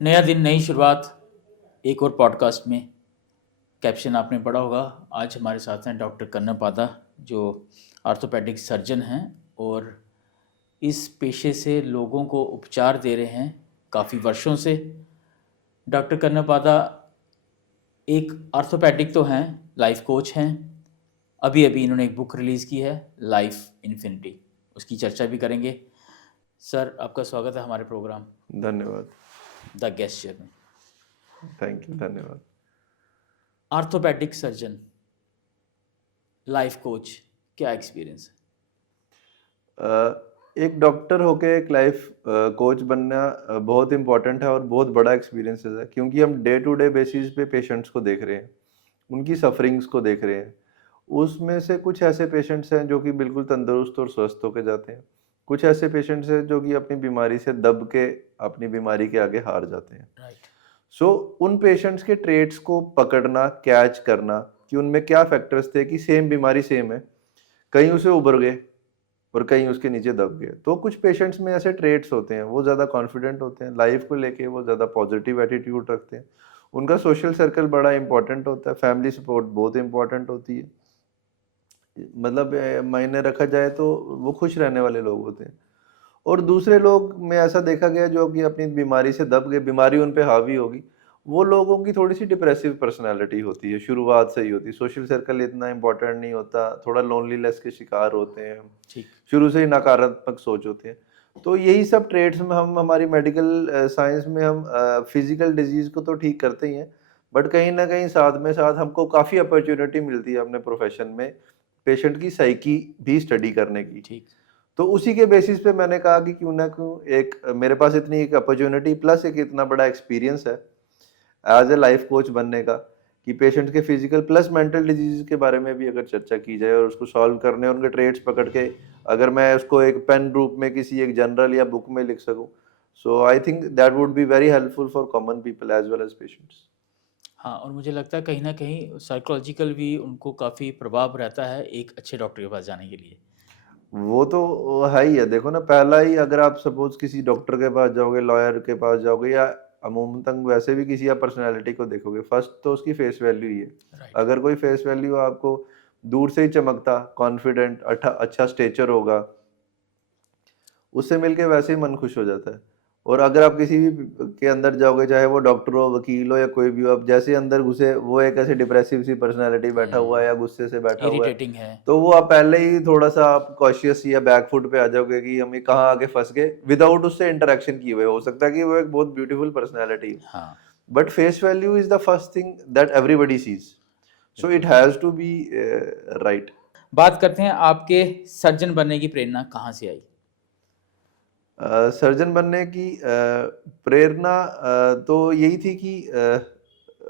नया दिन, नई शुरुआत, एक और पॉडकास्ट में। कैप्शन आपने पढ़ा होगा। आज हमारे साथ हैं डॉक्टर कन्नपादा, जो आर्थोपेडिक सर्जन हैं और इस पेशे से लोगों को उपचार दे रहे हैं काफ़ी वर्षों से। डॉक्टर कन्नपादा एक आर्थोपेडिक तो हैं, लाइफ कोच हैं। अभी अभी इन्होंने एक बुक रिलीज़ की है, लाइफ इन्फिनिटी। उसकी चर्चा भी करेंगे। सर, आपका स्वागत है हमारे प्रोग्राम धन्यवाद। द गेस्चर में। थैंक यू, धन्यवाद। आर्थोपेडिक सर्जन, लाइफ कोच, क्या एक्सपीरियंस एक डॉक्टर होके एक लाइफ कोच बनना बहुत इम्पोर्टेंट है और बहुत बड़ा एक्सपीरियंस है, क्योंकि हम डे टू डे बेसिस पे पेशेंट्स को देख रहे हैं, उनकी सफरिंग्स को देख रहे हैं। उसमें से कुछ ऐसे पेशेंट्स हैं जो कि बिल्कुल तंदुरुस्त और स्वस्थ होकर जाते हैं, कुछ ऐसे पेशेंट्स हैं जो कि अपनी बीमारी से दब के अपनी बीमारी के आगे हार जाते हैं। राइट? सो उन पेशेंट्स के ट्रेट्स को पकड़ना, कैच करना कि उनमें क्या फैक्टर्स थे कि सेम बीमारी सेम है, कहीं उसे उभर गए और कहीं उसके नीचे दब गए। तो कुछ पेशेंट्स में ऐसे ट्रेट्स होते हैं, वो ज़्यादा कॉन्फिडेंट होते हैं लाइफ को लेके, वो ज़्यादा पॉजिटिव एटीट्यूड रखते हैं, उनका सोशल सर्कल बड़ा इंपॉर्टेंट होता है, फैमिली सपोर्ट बहुत इंपॉर्टेंट होती है। मतलब मायने रखा जाए तो वो खुश रहने वाले लोग होते हैं। और दूसरे लोग में ऐसा देखा गया जो कि अपनी बीमारी से दब गए, बीमारी उन पे हावी होगी, वो लोगों की थोड़ी सी डिप्रेसिव पर्सनालिटी होती है, शुरुआत से ही होती है, सोशल सर्कल इतना इंपॉर्टेंट नहीं होता, थोड़ा लोनलीनेस के शिकार होते हैं, ठीक। शुरू से ही नकारात्मक सोच होती है। तो यही सब ट्रेड्स में हम हमारी मेडिकल साइंस में हम फिजिकल डिजीज को तो ठीक करते ही हैं, बट कहीं ना कहीं साथ में साथ हमको काफ़ी अपॉर्चुनिटी मिलती है अपने प्रोफेशन में पेशेंट की साइकी भी स्टडी करने की। ठीक। तो उसी के बेसिस पे मैंने कहा कि क्यों ना क्यों एक मेरे पास इतनी एक अपॉर्चुनिटी प्लस एक इतना बड़ा एक्सपीरियंस है एज ए लाइफ कोच बनने का, कि पेशेंट के फिजिकल प्लस मेंटल डिजीज के बारे में भी अगर चर्चा की जाए और उसको सॉल्व करने, उनके ट्रेड्स पकड़ के अगर मैं उसको एक पेन रूप में किसी एक जनरल या बुक में लिख सकूं, so I think that would be very helpful for common people as well as patients. हाँ, और मुझे लगता है कहीं ना कहीं साइकोलॉजिकल भी उनको काफ़ी प्रभाव रहता है एक अच्छे डॉक्टर के पास जाने के लिए। वो तो है ही है, देखो ना, पहला ही अगर आप सपोज किसी डॉक्टर के पास जाओगे, लॉयर के पास जाओगे, या अमूमन वैसे भी किसी आप पर्सनैलिटी को देखोगे, फर्स्ट तो उसकी फेस वैल्यू ही है। राइट। अगर कोई फेस वैल्यू आपको दूर से ही चमकता, कॉन्फिडेंट, अच्छा स्टेचर होगा, उससे मिलके वैसे ही मन खुश हो जाता है। और अगर आप किसी भी के अंदर जाओगे, चाहे वो डॉक्टर हो, वकील हो, या कोई भी हो, आप जैसे ही अंदर घुसे, वो एक ऐसे डिप्रेसिव सी पर्सनैलिटी बैठा हुआ है या गुस्से से बैठा हुआ है, इरिटेटिंग है। तो वो आप पहले ही थोड़ा सा आप कॉशियस या बैक फुट पे आ जाओगे कि हम ये कहाँ आके फंस गए, विदाउट उससे इंटरेक्शन किए हुए। हो सकता है कि वो एक बहुत ब्यूटीफुल पर्सनैलिटी हो, हाँ, but face value is the first thing that everybody sees, so it बिल्कुल। Has to be right. बात करते हैं, आपके सर्जन बनने की प्रेरणा कहाँ से आई? सर्जन बनने की प्रेरणा तो यही थी कि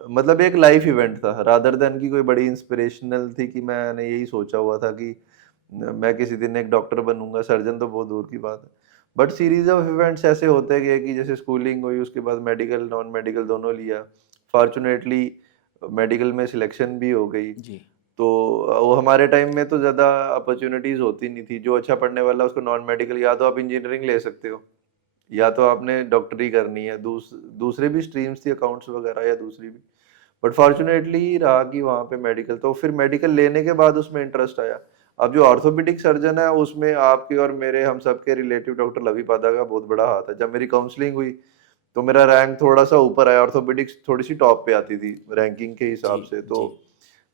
मतलब एक लाइफ इवेंट था, रादर देन की कोई बड़ी इंस्पिरेशनल थी कि मैंने यही सोचा हुआ था कि मैं किसी दिन एक डॉक्टर बनूंगा, सर्जन तो बहुत दूर की बात है। बट सीरीज ऑफ इवेंट्स ऐसे होते गए कि जैसे स्कूलिंग हुई, उसके बाद मेडिकल नॉन मेडिकल दोनों लिया, फॉर्चुनेटली मेडिकल में सिलेक्शन भी हो गई। जी। तो वो हमारे टाइम में तो ज़्यादा अपॉर्चुनिटीज़ होती नहीं थी, जो अच्छा पढ़ने वाला उसको नॉन मेडिकल, या तो आप इंजीनियरिंग ले सकते हो या तो आपने डॉक्टरी करनी है, दूसरे भी स्ट्रीम्स थी, अकाउंट्स वगैरह या दूसरी भी। बट फॉर्चुनेटली रहा कि वहाँ पे मेडिकल, तो फिर मेडिकल लेने के बाद उसमें इंटरेस्ट आया। अब जो ऑर्थोपेडिक सर्जन है उसमें आपके और मेरे, हम सबके रिलेटिव डॉक्टर लवी पादा का बहुत बड़ा हाथ है। जब मेरी काउंसलिंग हुई तो मेरा रैंक थोड़ा सा ऊपर आया, ऑर्थोपेडिक्स थोड़ी सी टॉप पे आती थी रैंकिंग के जी। हिसाब से। तो जी।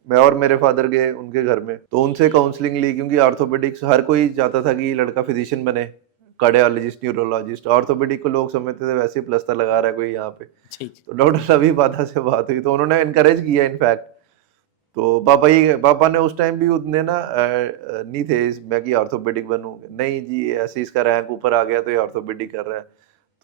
मैं और मेरे फादर गए उनके घर में, तो उनसे काउंसलिंग ली, क्योंकि ऑर्थोपेडिक्स हर कोई चाहता था कि लड़का फिजिशियन बने, कार्डियोलॉजिस्ट, न्यूरोलॉजिस्ट। ऑर्थोपेडिक को लोग समझते थे वैसे ही प्लस्तर लगा रहा है कोई यहाँ पे। ठीक। तो डॉक्टर रवि पादा से बात हुई तो उन्होंने इनकरेज किया इनफैक्ट। तो पापा ने उस टाइम भी उतने ना नहीं थे मैं कि ऑर्थोपेडिक बनूं, नहीं जी, ऐसे इसका रैंक ऊपर आ गया तो ये ऑर्थोपेडिक कर रहा है,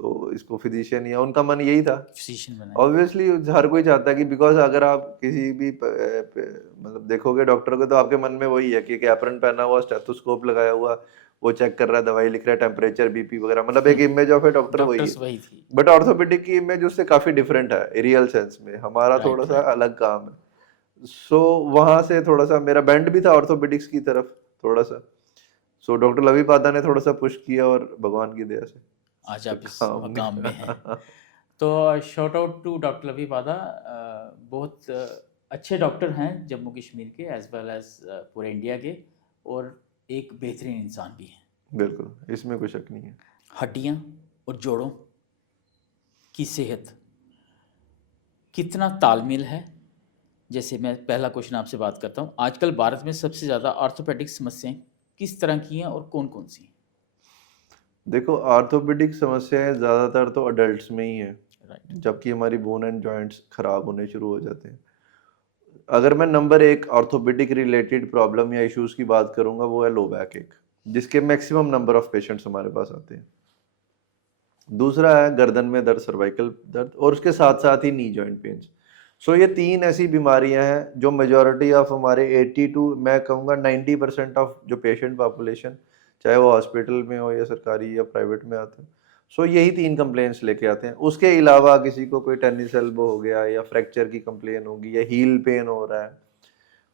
तो इसको फिजिशियन, या उनका मन यही था। फिजिशियन बने। ऑब्वियसली हर कोई चाहता है कि, बिकॉज अगर आप किसी भी मतलब देखोगे डॉक्टर को, तो आपके मन में वही है कि एक एप्रन पहना हुआ, स्टेथोस्कोप लगाया हुआ, वो चेक कर रहा है, दवाई लिख रहा है, टेम्परेचर, बीपी वगैरह, मतलब एक इमेज ऑफ ए डॉक्टर वही है। डॉक्टर्स वही थी। बट ऑर्थोपेडिक की इमेज उससे काफी डिफरेंट है रियल सेंस में, हमारा थोड़ा राइट। सा राइट। अलग काम है। सो वहां से थोड़ा सा मेरा बैंड भी था ऑर्थोपेडिक्स की तरफ थोड़ा सा। सो डॉक्टर लवी पादा ने थोड़ा सा पुश किया और भगवान की दया से आज आप इस काम मकाम में हैं। ने तो शॉर्ट आउट टू डॉक्टर लवी पादा, बहुत अच्छे डॉक्टर हैं जम्मू कश्मीर के एज वेल एज पूरे इंडिया के, और एक बेहतरीन इंसान भी हैं। बिल्कुल, इसमें कोई शक नहीं है। हड्डियाँ और जोड़ों की सेहत कितना तालमेल है? जैसे मैं पहला क्वेश्चन आपसे बात करता हूँ, आजकल भारत में सबसे ज़्यादा आर्थोपेडिक समस्याएं किस तरह की हैं और कौन कौन सी हैं? देखो, आर्थोपेडिक समस्याएं ज़्यादातर तो अडल्ट्स में ही हैं, राइट। जबकि हमारी बोन एंड जॉइंट्स खराब होने शुरू हो जाते हैं। अगर मैं नंबर एक ऑर्थोपेडिक रिलेटेड प्रॉब्लम या इश्यूज की बात करूंगा, वो है लो बैक एक, जिसके मैक्सिमम नंबर ऑफ पेशेंट्स हमारे पास आते हैं। दूसरा है गर्दन में दर्द, सर्वाइकल दर्द, और उसके साथ साथ ही नी जॉइंट पेन्स। सो ये तीन ऐसी बीमारियां हैं जो मेजॉरिटी ऑफ हमारे 80 टू मैं कहूँगा 90% ऑफ जो पेशेंट पॉपुलेशन, चाहे वो हॉस्पिटल में हो या सरकारी या प्राइवेट में आते हैं, सो यही तीन कंप्लेंट्स लेके आते हैं। उसके अलावा किसी को कोई टेनिस एल्बो हो गया या फ्रैक्चर की कंप्लेन होगी या हील पेन हो रहा है,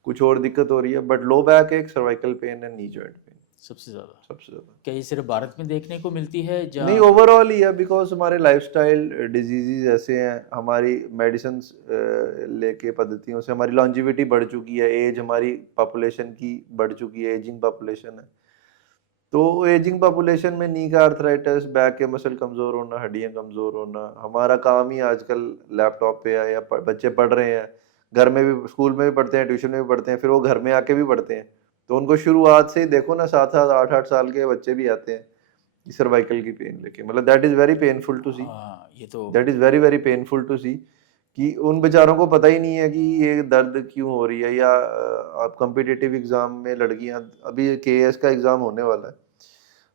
कुछ और दिक्कत हो रही है, बट लो बैक एक, cervical pain and knee joint pain सबसे ज़्यादा सबसे ज्यादा। क्या ये सिर्फ भारत में देखने को मिलती है नहीं, ओवरऑल ही है, बिकॉज हमारे लाइफस्टाइल डिजीजेज ऐसे हैं, हमारी मेडिसिन लेके पद्धतियों से हमारी लॉन्जिविटी बढ़ चुकी है, एज हमारी पॉपुलेशन की बढ़ चुकी है, एजिंग पॉपुलेशन है। तो एजिंग पॉपुलेशन में नी का आर्थराइटिस, बैक के मसल कमज़ोर होना, हड्डियां कमज़ोर होना, हमारा काम ही आजकल लैपटॉप पे है, या बच्चे पढ़ रहे हैं, घर में भी, स्कूल में भी पढ़ते हैं, ट्यूशन में भी पढ़ते हैं, फिर वो घर में आके भी पढ़ते हैं, तो उनको शुरुआत से ही देखो ना, 7-7 8-8 साल के बच्चे भी आते हैं सर्वाइकल की पेन लेके। मतलब that is very painful to see, हाँ, ये तो that is very very painful to see कि उन बेचारों को पता ही नहीं है कि ये दर्द क्यों हो रही है। या आप कॉम्पिटिटिव एग्जाम में लड़कियां, अभी केएएस का एग्जाम होने वाला है,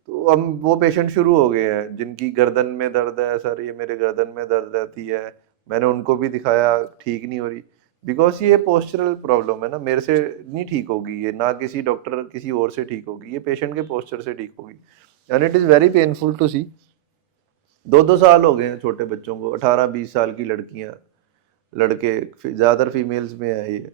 तो हम वो पेशेंट शुरू हो गए हैं जिनकी गर्दन में दर्द है, सर ये मेरे गर्दन में दर्द रहती है, मैंने उनको भी दिखाया, ठीक नहीं हो रही, बिकॉज ये पोस्चरल प्रॉब्लम है ना, मेरे से नहीं ठीक होगी ये, ना किसी डॉक्टर किसी और से ठीक होगी, ये पेशेंट के पोस्चर से ठीक होगी। And it is very painful to see. 2-2 साल हो गए हैं छोटे बच्चों को, 18-20 साल की लड़कियां, लड़के, ज़्यादातर फीमेल्स में है ये,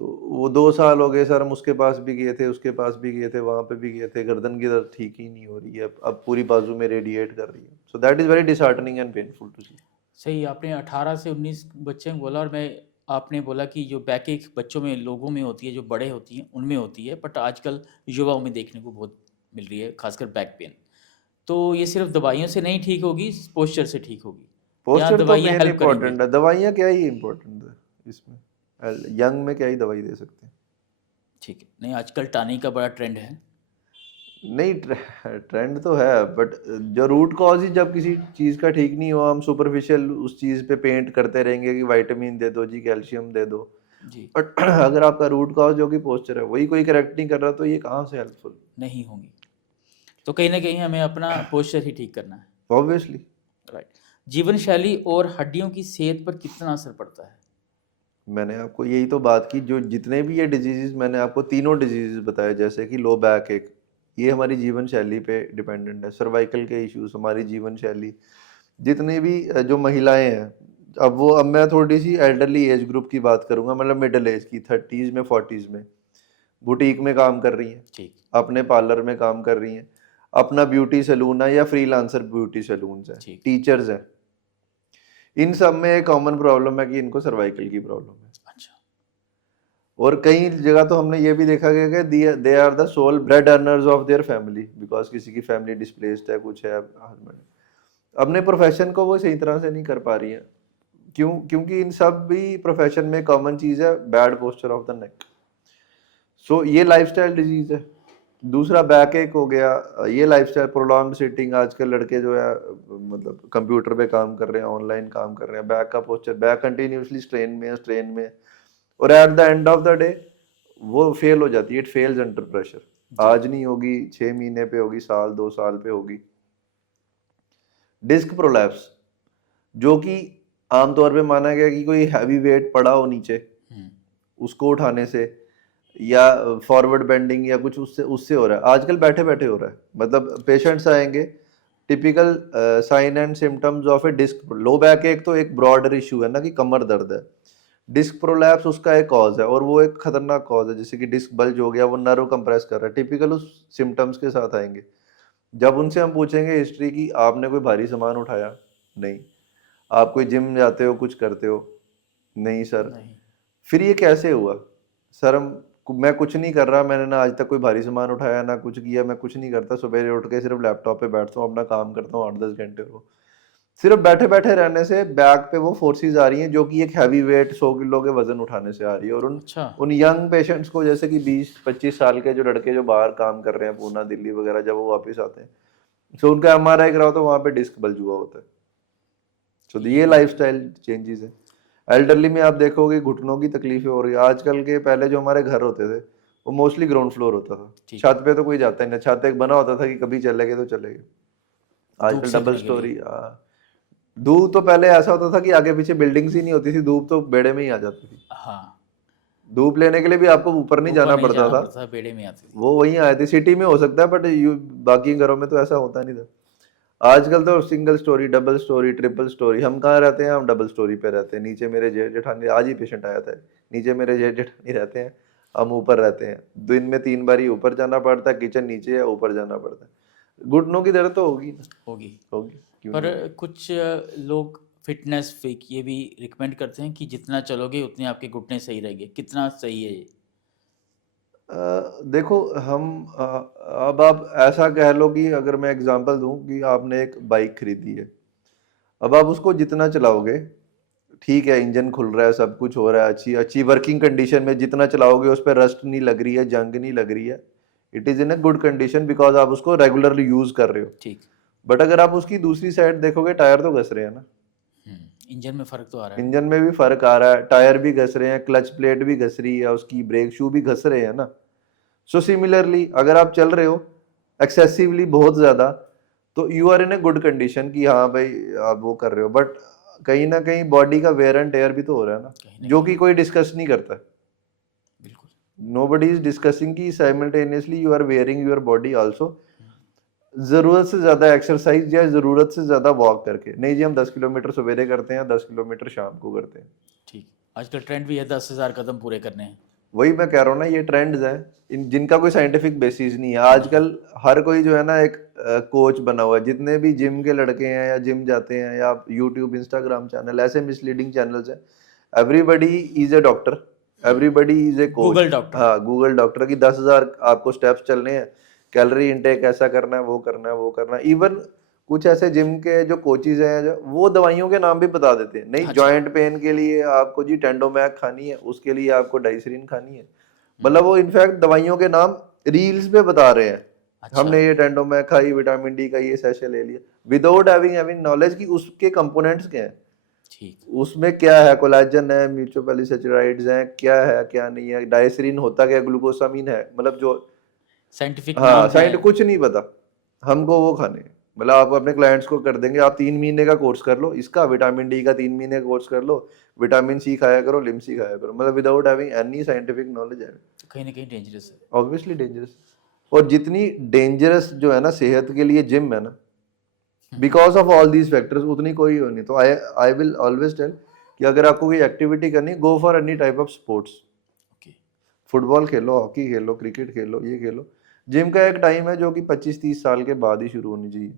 तो वो 2 साल हो गए सर, हम उसके पास भी गए थे, उसके पास भी गए थे, वहाँ पे भी गए थे, गर्दन की दर्द ठीक ही नहीं हो रही है, अब पूरी बाजू में रेडिएट कर रही है। So that is very disheartening and painful to see. सही। आपने 18 से 19 बच्चे बोला, और मैं आपने बोला कि जो बैक एक बच्चों में, लोगों में होती है, जो बड़े होती हैं उनमें होती है, बट आजकल युवाओं में देखने को बहुत मिल रही है, खासकर बैक पेन। तो ये सिर्फ दवाइयों से नहीं ठीक होगी, पोस्चर से ठीक होगी, या पोस्चर तो दवाइयाँ मेन हेल्प करेंगी? इंपॉर्टेंट है, दवाइयाँ क्या ही इंपॉर्टेंट है इसमें, यंग में क्या ही दवाई दे सकते हैं। ठीक है। नहीं, आजकल टानिक का बड़ा ट्रेंड है। नहीं, ट्रेंड तो है, बट जो रूट कॉज ही जब किसी चीज़ का ठीक नहीं हो, हम सुपरफिशियल उस चीज़ पे पेंट करते रहेंगे कि विटामिन दे दो जी, कैल्शियम दे दो, जी। बट अगर आपका रूट कॉज जो कि पोस्चर है वही कोई करेक्ट नहीं कर रहा, तो ये कहाँ से हेल्पफुल? नहीं होंगी। तो कहीं ना कहीं हमें अपना पोस्चर ही ठीक करना है। ऑब्वियसली। राइट। जीवन शैली और हड्डियों की सेहत पर कितना असर पड़ता है? मैंने आपको यही तो बात की, जो जितने भी ये डिजीजेज मैंने आपको तीनों डिजीजेज बताए, जैसे कि लो बैक एक, ये हमारी जीवन शैली पे डिपेंडेंट है, सर्वाइकल के इश्यूज हमारी जीवन शैली, जितने भी जो महिलाएं हैं, अब मैं थोड़ी सी एल्डरली एज ग्रुप की बात करूंगा, मतलब मिडिल एज की, 30s में 40s में, बुटीक में काम कर रही हैं, ठीक। अपने पार्लर में काम कर रही हैं, अपना ब्यूटी सैलून है या फ्रीलांसर ब्यूटी सैलून्स हैं, ठीक। टीचर्स हैं, इन सब में एक कॉमन प्रॉब्लम है कि इनको सर्वाइकल की प्रॉब्लम है। अच्छा। और कई जगह तो हमने ये भी देखा गया कि they are the sole bread earners of their family, because किसी की फैमिली डिस्प्लेस्ड है, कुछ है, हस्बैंड अपने प्रोफेशन को वो सही तरह से नहीं कर पा रही है। क्योंकि इन सब भी प्रोफेशन में कॉमन चीज़ है, bad posture of the neck. So ये लाइफस्टाइल डिजीज है। दूसरा बैक एक हो गया, ये लाइफस्टाइल, प्रोलॉन्ग सिटिंग, आजकल लड़के जो है मतलब कंप्यूटर पे काम कर रहे हैं, ऑनलाइन काम कर रहे हैं, बैक का पोस्चर, बैक कंटिन्यूसली स्ट्रेन में, और eight the end of the day वो फेल हो जाती है, इट फेल्स अंडर प्रेशर। आज नहीं होगी, 6 महीने पे होगी, साल 2 साल पे होगी। डिस्क प्रोलैप्स, जो कि आमतौर पे माना गया कि कोई हैवी वेट पड़ा हो नीचे, उसको उठाने से, या फॉरवर्ड बेंडिंग या कुछ उससे उससे हो रहा है, आजकल बैठे बैठे हो रहा है। मतलब पेशेंट्स आएंगे, typical sign and symptoms of a disc low back ache, तो एक ब्रॉडर इशू है ना कि कमर दर्द है, डिस्क प्रोलैप्स उसका एक कॉज है, और वो एक खतरनाक कॉज है, जैसे कि डिस्क बल्ज हो गया, वो नर्व कंप्रेस कर रहा है, टिपिकल उस सिम्टम्स के साथ आएंगे। जब उनसे हम पूछेंगे हिस्ट्री की, आपने कोई भारी सामान उठाया? नहीं। आप कोई जिम जाते हो, कुछ करते हो? नहीं सर। नहीं। फिर ये कैसे हुआ? सर मैं कुछ नहीं कर रहा, मैंने ना आज तक कोई भारी सामान उठाया, ना कुछ किया, मैं कुछ नहीं करता, सुबह उठ के सिर्फ लैपटॉप पे बैठता हूँ, अपना काम करता हूँ 8-10 घंटे को। सिर्फ बैठे बैठे रहने से बैक पे वो फोर्सेस आ रही हैं जो कि एक हैवी वेट 100 किलो के वजन उठाने से आ रही है। और उन अच्छा। उन यंग पेशेंट्स को, जैसे कि 20-25 साल के जो लड़के जो बाहर काम कर रहे हैं, पूना, दिल्ली वगैरह, जब वो वापस आते हैं, तो उनका MRI कराओ तो वहाँ पे डिस्क बल्ज हुआ होता है। तो ये ये भी लाइफस्टाइल चेंजेस है। एल्डरली में आप देखोगे घुटनों की तकलीफें हो रही है आजकल के। पहले जो हमारे घर होते थे वो मोस्टली ग्राउंड फ्लोर होता था, ठीक है। छत पे तो कोई जाता ही नहीं, छत एक बना होता था कि कभी चले गए तो चले गए। धूप आजकल डबल सेकने के लिए। स्टोरी। धूप तो पहले ऐसा होता था कि आगे पीछे बिल्डिंग्स ही नहीं होती थी, धूप तो बेड़े में ही आ जाती थी। हाँ। धूप लेने के लिए भी आपको ऊपर नहीं ऊपर जाना नहीं पड़ता जाना था, पड़ता था, बेड़े में आती थी। वो वहीं आए थे। सिटी में हो सकता है बट बाकी घरों में तो ऐसा होता नहीं था। आजकल तो single storey, double storey, triple storey. हम कहाँ रहते हैं? हम डबल स्टोरी पे रहते हैं। नीचे मेरे जेठ जेठानी, आज ही पेशेंट आया था, नीचे मेरे जेठ जेठानी रहते हैं, हम ऊपर रहते हैं। दिन में 3 बार ही ऊपर जाना पड़ता है, किचन नीचे है, ऊपर जाना पड़ता है। घुटनों की दर्द तो होगी ना, होगी। होगी, क्यों पर नहीं होगी। कुछ लोग फिटनेस फ्रीक ये भी रिकमेंड करते हैं कि जितना चलोगे उतने आपके घुटने सही रहेंगे। कितना सही है ये? देखो हम अब आप ऐसा कह लो कि अगर मैं एग्जांपल दूं कि आपने एक बाइक खरीदी है, अब आप उसको जितना चलाओगे, ठीक है, इंजन खुल रहा है, सब कुछ हो रहा है, अच्छी अच्छी वर्किंग कंडीशन में, जितना चलाओगे उस पर रस्ट नहीं लग रही है, जंग नहीं लग रही है, it is in a good condition because आप उसको रेगुलरली यूज कर रहे हो। ठीक। बट अगर आप उसकी दूसरी साइड देखोगे, टायर तो घस रहे हैं ना, इंजन में फ़र्क तो आ रहा है ना। इंजन में भी फर्क आ रहा है, टायर भी घस रहे हैं, क्लच प्लेट भी घस रही है, उसकी ब्रेक शू भी घस रहे हैं ना। सो सिमिलरली अगर आप चल रहे हो एक्सेसिवली बहुत ज्यादा, तो you are in a good condition कि हाँ भाई आप वो कर रहे हो। बट कहीं ना कहीं बॉडी का वेयर एंड टेयर भी तो हो रहा है ना, कहीं ना जो कहीं। कि कोई डिस्कस नहीं करता। बिल्कुल। नोबडी इज डिस्कसिंग कि simultaneously you are wearing your body also, जरूरत से ज्यादा एक्सरसाइज या जरूरत से ज्यादा वॉक करके नहीं। जी हम 10 किलोमीटर सवेरे करते हैं, 10 किलोमीटर शाम को करते हैं। ठीक। आजकल ट्रेंड भी है 10,000 कदम पूरे करने हैं। वही मैं कह रहा हूँ ना, ये ट्रेंड्स हैं जिनका कोई साइंटिफिक बेसिस नहीं है। नहीं। आजकल हर कोई जो है ना एक कोच बना हुआ है। जितने भी जिम के लड़के हैं या जिम जाते हैं या यूट्यूब, इंस्टाग्राम चैनल, ऐसे मिसलीडिंग चैनल्स हैं। Everybody is a doctor, everybody is a coach. Google doctor. हाँ, गूगल डॉक्टर की 10,000 आपको स्टेप्स चलने हैं, कैलोरी इनटेक ऐसा करना है, वो करना है, वो करना है। इवन कुछ ऐसे जिम के जो कोचिज हैं वो दवाइयों के नाम भी बता देते हैं। नहीं, अच्छा। जॉइंट पेन के लिए आपको जी टेंडोमैक खानी है, उसके लिए आपको डाइसरीन खानी है। मतलब वो इनफैक्ट दवाइयों के नाम रील्स पे बता रहे हैं। अच्छा। हमने ये टेंडोमैक खाई, विटामिन डी का ये सैशे ले लिया, विदाउट हैविंग नॉलेज कि उसके कंपोनेंट्स क्या हैं, ठीक। उसमें क्या है, कोलेजन है, म्यूचोपॉलीसेचुराइड्स हैं, क्या है क्या नहीं है, डाइसरीन होता क्या, ग्लूकोसामीन है, मतलब जो साइंटिफिक हाँ नाम है। साइंट कुछ नहीं पता। हमको वो खाने हैं। मतलब आप अपने क्लाइंट्स को कर देंगे, आप 3 महीने का कोर्स कर लो इसका, विटामिन डी का 3 महीने का कोर्स कर लो, विटामिन सी खाया करो, लिम सी खाया करो, मतलब without having any scientific knowledge है। तो कहीं ना कहीं डेंजरस है। Obviously dangerous. और जितनी डेंजरस जो है ना सेहत के लिए जिम है ना, because of all these factors, उतनी कोई हो नहीं। तो आई आई विल ऑलवेज टेल कि अगर आपको कोई एक्टिविटी करनी, go for any type of sports. Okay. Football Khelo, hockey Khelo, cricket खेलो, ये खेलो। जिम का एक टाइम है जो कि 25-30 साल के बाद ही शुरू होनी चाहिए।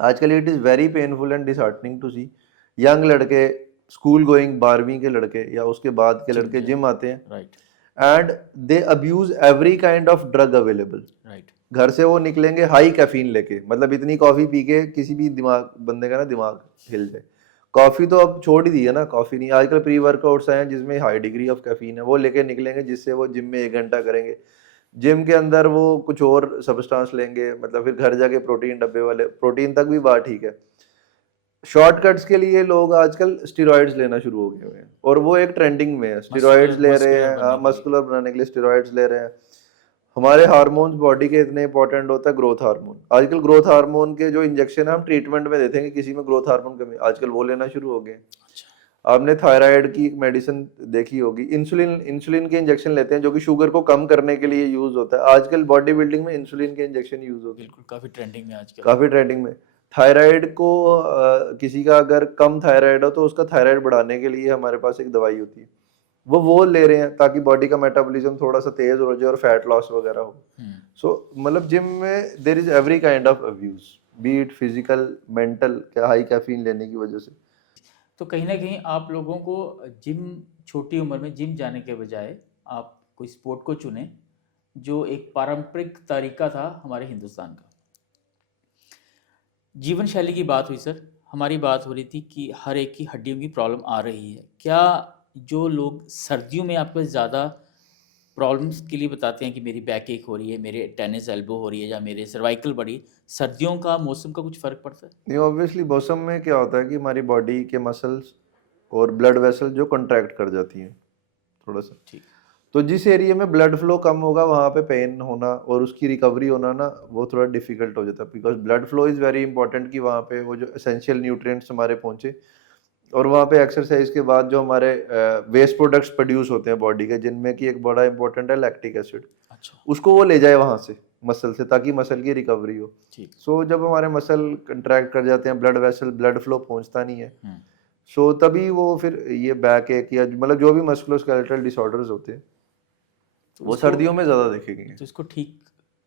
आजकल it is very painful and disheartening to see young लड़के, स्कूल गोइंग 12वीं के लड़के या उसके बाद के लड़के जिम आते हैं, right. And they abuse every kind of drug available. Right. घर से वो निकलेंगे हाई कैफीन लेके, मतलब इतनी कॉफी पी के किसी भी दिमाग बंदे का ना दिमाग हिल जाए। कॉफी तो अब छोड़ ही दी है ना, कॉफी नहीं। आजकल प्री वर्कआउट्स आए हैं जिसमें हाई डिग्री ऑफ कैफीन है, वो लेके निकलेंगे, जिससे वो जिम में 1 घंटा करेंगे। जिम के अंदर वो कुछ और सब्सटेंस लेंगे, मतलब फिर घर जाके प्रोटीन डब्बे वाले, प्रोटीन तक भी बात ठीक है। शॉर्टकट्स के लिए लोग आजकल स्टेरॉइड्स लेना शुरू हो गए हुए हैं, और वो एक ट्रेंडिंग में है। स्टेरॉइड्स ले रहे मस्कुलर बनने हैं, के लिए। मस्कुलर बनाने के लिए स्टेरॉइड्स ले रहे हैं। हमारे हार्मोन्स बॉडी के इतने इंपॉर्टेंट होता है, ग्रोथ हार्मोन। आजकल ग्रोथ हार्मोन के जो इंजेक्शन है हम ट्रीटमेंट में देते हैं कि किसी में ग्रोथ हार्मोन कमी, आजकल वो लेना शुरू हो गए। अच्छा। आपने थायराइड की एक मेडिसिन देखी होगी, इंसुलिन, इंसुलिन के इंजेक्शन लेते हैं जो कि शुगर को कम करने के लिए यूज होता है। आजकल बॉडी बिल्डिंग में इंसुलिन के इंजेक्शन यूज होते हैं, बिल्कुल, काफ़ी ट्रेंडिंग में आजकल। काफी ट्रेंडिंग में। थायराइड को किसी का अगर कम थायराइड हो तो उसका थायराइड बढ़ाने के लिए हमारे पास एक दवाई होती है, वो ले रहे हैं ताकि बॉडी का मेटाबॉलिज्म थोड़ा सा तेज हो जाए और फैट लॉस वगैरह हो। सो मतलब जिम में there is every kind of abuse, be it physical, mental, क्या हाई कैफीन लेने की वजह से। तो कहीं ना कहीं आप लोगों को जिम, छोटी उम्र में जिम जाने के बजाय आप कोई स्पोर्ट को चुने, जो एक पारंपरिक तरीका था हमारे हिंदुस्तान का। जीवन शैली की बात हुई सर, हमारी बात हो रही थी कि हर एक की हड्डियों की प्रॉब्लम आ रही है। क्या जो लोग सर्दियों में आपको ज़्यादा प्रॉब्लम्स के लिए बताते हैं कि मेरी बैक एक हो रही है, मेरे टेनिस एल्बो हो रही है, या मेरे सर्वाइकल बड़ी, सर्दियों का मौसम का कुछ फ़र्क पड़ता है? नहीं, ऑब्वियसली मौसम में क्या होता है कि हमारी बॉडी के मसल्स और ब्लड वेसल जो कॉन्ट्रैक्ट कर जाती हैं थोड़ा सा। ठीक। तो जिस एरिया में ब्लड फ्लो कम होगा वहाँ पे पेन होना और उसकी रिकवरी होना ना वो थोड़ा डिफिकल्ट हो जाता है, because blood flow is very important कि वहाँ पे वो जो एसेंशियल न्यूट्रिएंट्स हमारे पहुँचे। और वहाँ पे एक्सरसाइज के बाद जो हमारे वेस्ट प्रोडक्ट्स प्रोड्यूस होते हैं बॉडी के, जिनमें कि एक बड़ा इंपॉर्टेंट है लैक्टिक एसिड, अच्छा। उसको वो ले जाए वहाँ से मसल से, ताकि मसल की रिकवरी हो। ठीक। सो जब हमारे मसल कंट्रैक्ट कर जाते हैं, ब्लड वेसल, ब्लड फ्लो पहुँचता नहीं है, हम्म। सो तभी वो फिर ये बैक एक या मतलब जो भी मस्कुलोस्केलेटल डिसऑर्डर्स होते हैं तो वो इसको सर्दियों में ज़्यादा देखेंगे। तो इसको ठीक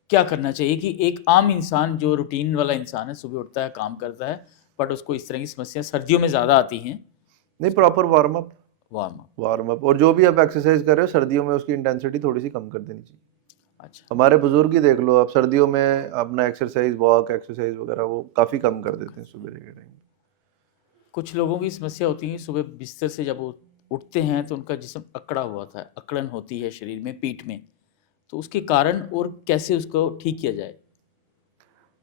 क्या करना चाहिए कि एक आम इंसान जो रूटीन वाला इंसान है, सुबह उठता है, काम करता है, बट उसको इस तरह की समस्या सर्दियों में ज़्यादा आती हैं? नहीं, proper warm up, warm up. Warm up और जो भी आप एक्सरसाइज कर रहे हो सर्दियों में उसकी इंटेंसिटी थोड़ी सी कम कर देनी चाहिए। अच्छा। हमारे बुजुर्ग ही देख लो आप, सर्दियों में अपना एक्सरसाइज, वॉक एक्सरसाइज वगैरह वो काफ़ी कम कर देते हैं सुबह के टाइम। कुछ लोगों की समस्या होती है सुबह बिस्तर से जब वो उठते हैं तो उनका जिस्म अकड़ा हुआ था, अकड़न होती है शरीर में, पीठ में, तो उसके कारण और कैसे उसको ठीक किया जाए?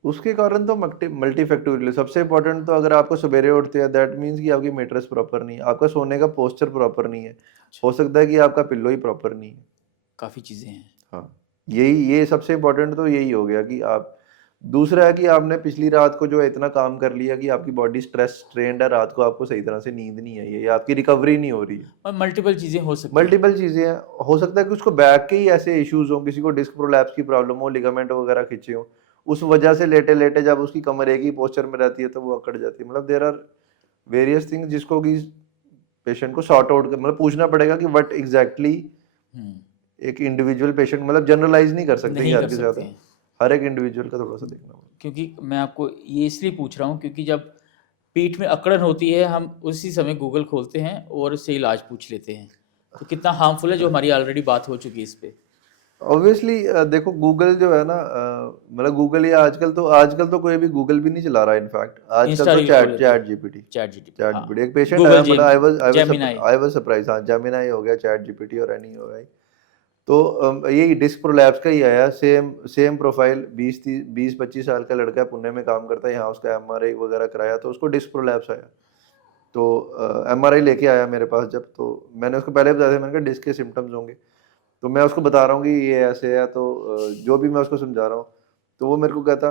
उसके कारण तो मल्टी फैक्टोरियल, सबसे इंपॉर्टेंट तो अगर आपको सवेरे उठते हैं दैट मीन्स कि आपकी मेट्रेस प्रॉपर नहीं है, आपका सोने का पोस्चर प्रॉपर नहीं है, अच्छा। हो सकता है कि आपका पिल्लो ही प्रॉपर नहीं है। काफ़ी चीज़ें हैं। हाँ, यही ये सबसे इम्पोर्टेंट तो यही हो गया कि आप, दूसरा है कि आपने पिछली रात को जो है इतना काम कर लिया कि आपकी बॉडी स्ट्रेस ट्रेंड है, रात को आपको सही तरह से नींद नहीं आई है या आपकी रिकवरी नहीं हो रही है। और मल्टीपल चीज़ें हो सकती हैं। मल्टीपल चीज़ें हैं, हो सकता है कि उसको बैक के ही ऐसे इश्यूज हों, किसी को डिस्क प्रोलैप्स की प्रॉब्लम हो, लिगामेंट वगैरह खींचे हो, उस वजह से लेटे लेटे जब उसकी कमर एक ही पोस्चर में रहती है तो वो अकड़ जाती है। मतलब देयर आर वेरियस थिंग्स जिसको कि पेशेंट को सॉर्ट आउट कर, मतलब पूछना पड़ेगा कि व्हाट एग्जैक्टली हम्म। एक इंडिविजुअल पेशेंट, मतलब जनरलाइज नहीं कर सकते कि नहीं हर कर के साथ सकते है। हैं। हर एक इंडिविजुअल का थोड़ा सा देखना होगा। क्योंकि मैं आपको ये इसलिए पूछ रहा हूँ क्योंकि जब पीठ में अकड़न होती है हम उसी समय गूगल खोलते हैं और उससे इलाज पूछ लेते हैं, तो कितना हार्मफुल है, जो हमारी ऑलरेडी बात हो चुकी है इस पे। ऑब्वियसली देखो गूगल जो है ना, मतलब गूगल, या आजकल तो कोई भी गूगल भी नहीं चला रहा। इनफैक्ट आजकल इंस्टा तो रील खोल चैट लेते हैं। Chat GPT, chat GTP, chat हाँ। जीपीटी एक पेशेंट गूगल आया, मतलब gem, Gemini. I was surprise. हाँ, जेमिनाई हो गया, चैट जीपीटी और एनी हो गई। तो यही डिस्क प्रोलैप्स का ही आया, सेम सेम प्रोफाइल, 20-25 साल का लड़का है, पुणे में काम करता है, यहाँ उसका एमआरआई वगैरह कराया तो उसको डिस्क प्रोलैप्स आया। तो एमआरआई लेके आया मेरे पास जब, तो मैंने उसको पहले बताया था, मैंने कहा डिस्क के सिम्टम्स होंगे, तो मैं उसको बता रहा हूँ कि ये ऐसे है, तो जो भी मैं उसको समझा रहा हूँ, तो वो मेरे को कहता,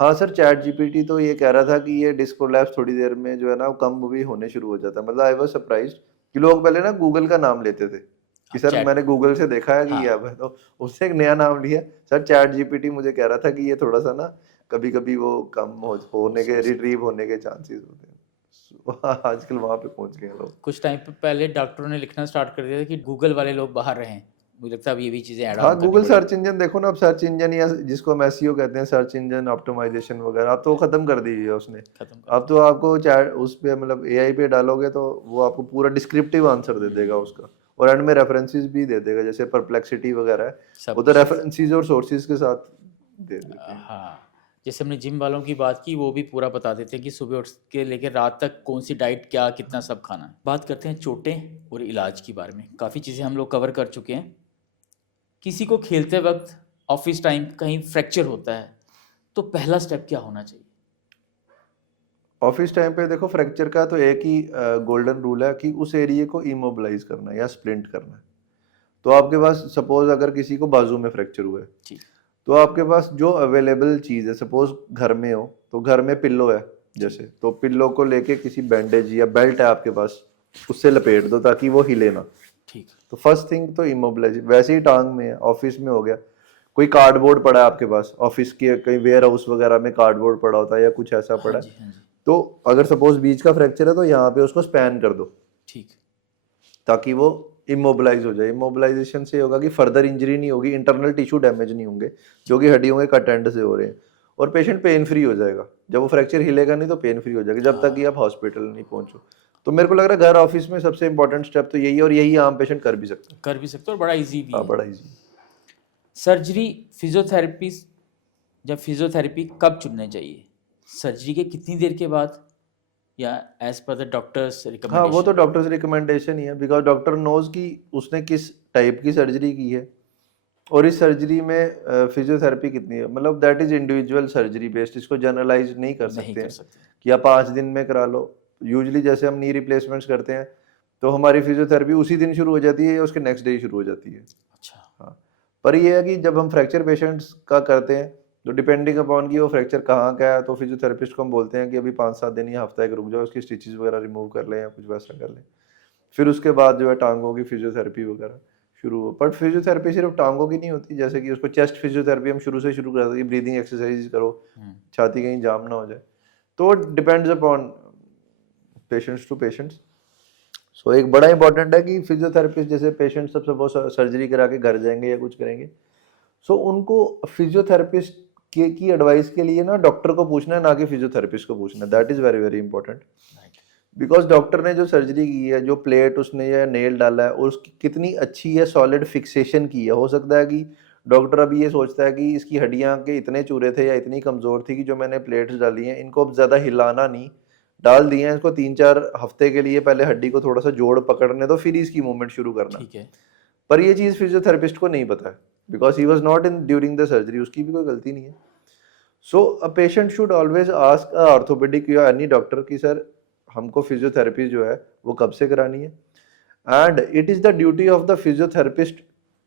हाँ सर चैट जीपीटी तो ये कह रहा था कि ये डिस्क प्रोलैप्स थोड़ी देर में जो है ना वो कम भी होने शुरू हो जाता है। मतलब आई वाज सरप्राइज्ड कि लोग पहले ना गूगल का नाम लेते थे कि हाँ, सर चैट। मैंने गूगल से देखा है कि ये हाँ। ऐप है, तो उससे एक नया नाम लिया, सर चैट जीपीटी मुझे कह रहा था कि ये थोड़ा सा ना कभी कभी वो कम होने के, हो सकता रिट्रीव है। होने के चांसेस होते हैं। आजकल वहां पे पहुंच गए हैं लोग। कुछ टाइम पहले डॉक्टरों ने लिखना स्टार्ट कर दिया था कि गूगल वाले लोग बाहर रहें। मुझे लगता है अब ये भी चीज़ें ऐड हाँ, ऑन करनी गूगल पड़ेगी। सर्च इंजन देखो ना, अब सर्च इंजन या जिसको हम एसईओ कहते हैं, सर्च इंजन ऑप्टिमाइजेशन वगैरह, अब तो वो खत्म कर दी है उसने। खत्म कर अब तो आपको चैट उस पे, मतलब एआई पे डालोगे तो वो आपको पूरा डिस्क्रिप्टिव आंसर दे देगा दिया। उसका, और एंड में रेफरेंसेस भी दे देगा, जैसे परप्लेक्सिटी वगैरह है, सब वो तो कुछ। रेफरेंसेस और सोर्सेज के साथ दे देते हैं। हाँ। जैसे हमने जिम वालों की बात की, वो भी पूरा बता देते हैं कि सुबह उठ के लेकर रात तक कौन सी डाइट, क्या कितना सब खाना है। बात करते हैं चोटें और इलाज के बारे में। काफ़ी चीज़ें हम लोग कवर कर चुके हैं। किसी को खेलते वक्त ऑफिस टाइम कहीं फ्रैक्चर होता है तो पहला स्टेप क्या होना चाहिए? ऑफिस टाइम पे देखो, फ्रैक्चर का तो एक ही गोल्डन रूल है कि उस एरिया को इमोबिलाइज करना है या स्प्लिंट करना है। तो आपके पास सपोज अगर किसी को बाजू में फ्रैक्चर हुआ है, ठीक। तो आपके पास जो अवेलेबल चीज़ है, सपोज घर में हो तो घर में पिल्लो है जैसे, तो पिल्लो को लेके किसी बैंडेज या बेल्ट है आपके पास, उससे लपेट दो ताकि वो हिले ना। ठीक। तो फर्स्ट थिंग तो इमोबिलाइज। वैसे ही टांग में है, ऑफिस में हो गया, कोई कार्डबोर्ड पड़ा है आपके पास, ऑफिस के कहीं वेयर हाउस वगैरह में कार्डबोर्ड पड़ा होता है या कुछ ऐसा हाँ पड़ा है, जी, हाँ जी। तो अगर सपोज बीच का फ्रैक्चर है तो यहाँ पे उसको स्पैन कर दो ठीक। ताकि वो इमोबिलाइज हो जाए। इमोबिलाइजेशन से होगा कि फर्दर इंजरी नहीं होगी, इंटरनल टिश्यू डैमेज नहीं होंगे जो कि हड्डियों के कट एंड से हो रहे हैं, और पेशेंट पेन फ्री हो जाएगा। जब वो फ्रैक्चर हिलेगा नहीं तो पेन फ्री हो जाएगा, जब तक कि हाँ। आप हॉस्पिटल नहीं पहुंचो। तो मेरे को लग रहा है घर ऑफिस में सबसे इंपॉर्टेंट स्टेप तो यही है, और यही आम पेशेंट कर भी सकता है। कर भी सकते हो और बड़ा इजी भी हाँ, है। बड़ा इजी। सर्जरी फिजियोथेरेपी या फिजियोथेरेपी कब चुनना चाहिए? सर्जरी के कितनी देर के बाद, या एज पर द डॉक्टर्स हाँ, वो रिकमेंडेशन? तो डॉक्टर से रिकमेंडेशन ही है, बिकॉज डॉक्टर नोज कि उसने किस टाइप की सर्जरी की है और इस सर्जरी में फिजियोथेरेपी कितनी है। मतलब that is individual surgery based, इसको जनरलाइज नहीं कर नहीं सकते कर हैं सकते। कि आप 5 दिन में करा लो। यूजली जैसे हम नी रिप्लेसमेंट्स करते हैं तो हमारी फिजियोथेरेपी उसी दिन शुरू हो जाती है या उसके नेक्स्ट डे ही शुरू हो जाती है। अच्छा। हाँ, पर ये है कि जब हम फ्रैक्चर पेशेंट्स का करते हैं तो डिपेंडिंग अपॉन कि वो फ्रैक्चर कहाँ का है, तो फिजियोथेरेपिस्ट को हम बोलते हैं कि अभी 5-7 दिन या हफ्ता एक रुक जाओ, उसकी स्टिचेस वगैरह रिमूव कर लें या कुछ वैसा कर लें। फिर उसके बाद जो है टांगों की फिजियोथेरेपी वगैरह शुरू हो। बट फिजियोथेरेपी सिर्फ टांगों की नहीं होती, जैसे कि उसको चेस्ट फिजियोथेरेपी हम शुरू से शुरू कर देते हैं, ब्रीदिंग एक्सरसाइज करो, छाती कहीं जाम ना हो जाए। तो depends upon patients to patients. So एक बड़ा इंपॉर्टेंट है कि फिजियोथेरेपिस्ट जैसे पेशेंट सबसे बहुत सर्जरी करा के घर जाएंगे या कुछ करेंगे, सो उनको फिजियोथेरेपिस्ट की एडवाइस के लिए ना डॉक्टर को पूछना है, ना कि फिजियोथेरेपिस्ट को पूछना है। That is very very important, because doctor ने जो सर्जरी की है, जो प्लेट उसने या नेल डाला है और उसकी कितनी अच्छी है सॉलिड फिक्सेशन की है। हो सकता है कि डॉक्टर अभी ये सोचता है कि इसकी हड्डियां के इतने चूरे थे या इतनी कमजोर थी कि जो मैंने प्लेट्स डाली हैं इनको अब ज्यादा हिलाना नहीं, डाल दिए हैं इसको 3-4 हफ्ते के लिए, पहले हड्डी को थोड़ा सा जोड़ पकड़ने दो फिर इसकी मूवमेंट शुरू करना। ठीक है। पर ये चीज फिजियोथेरेपिस्ट को नहीं पता है, because he was not in during the surgery, उसकी भी कोई गलती नहीं है। So a patient should always ask a orthopaedic या एनी डॉक्टर कि सर हमको फिजियोथेरेपी जो है वो कब से करानी है, and it is the duty of the physiotherapist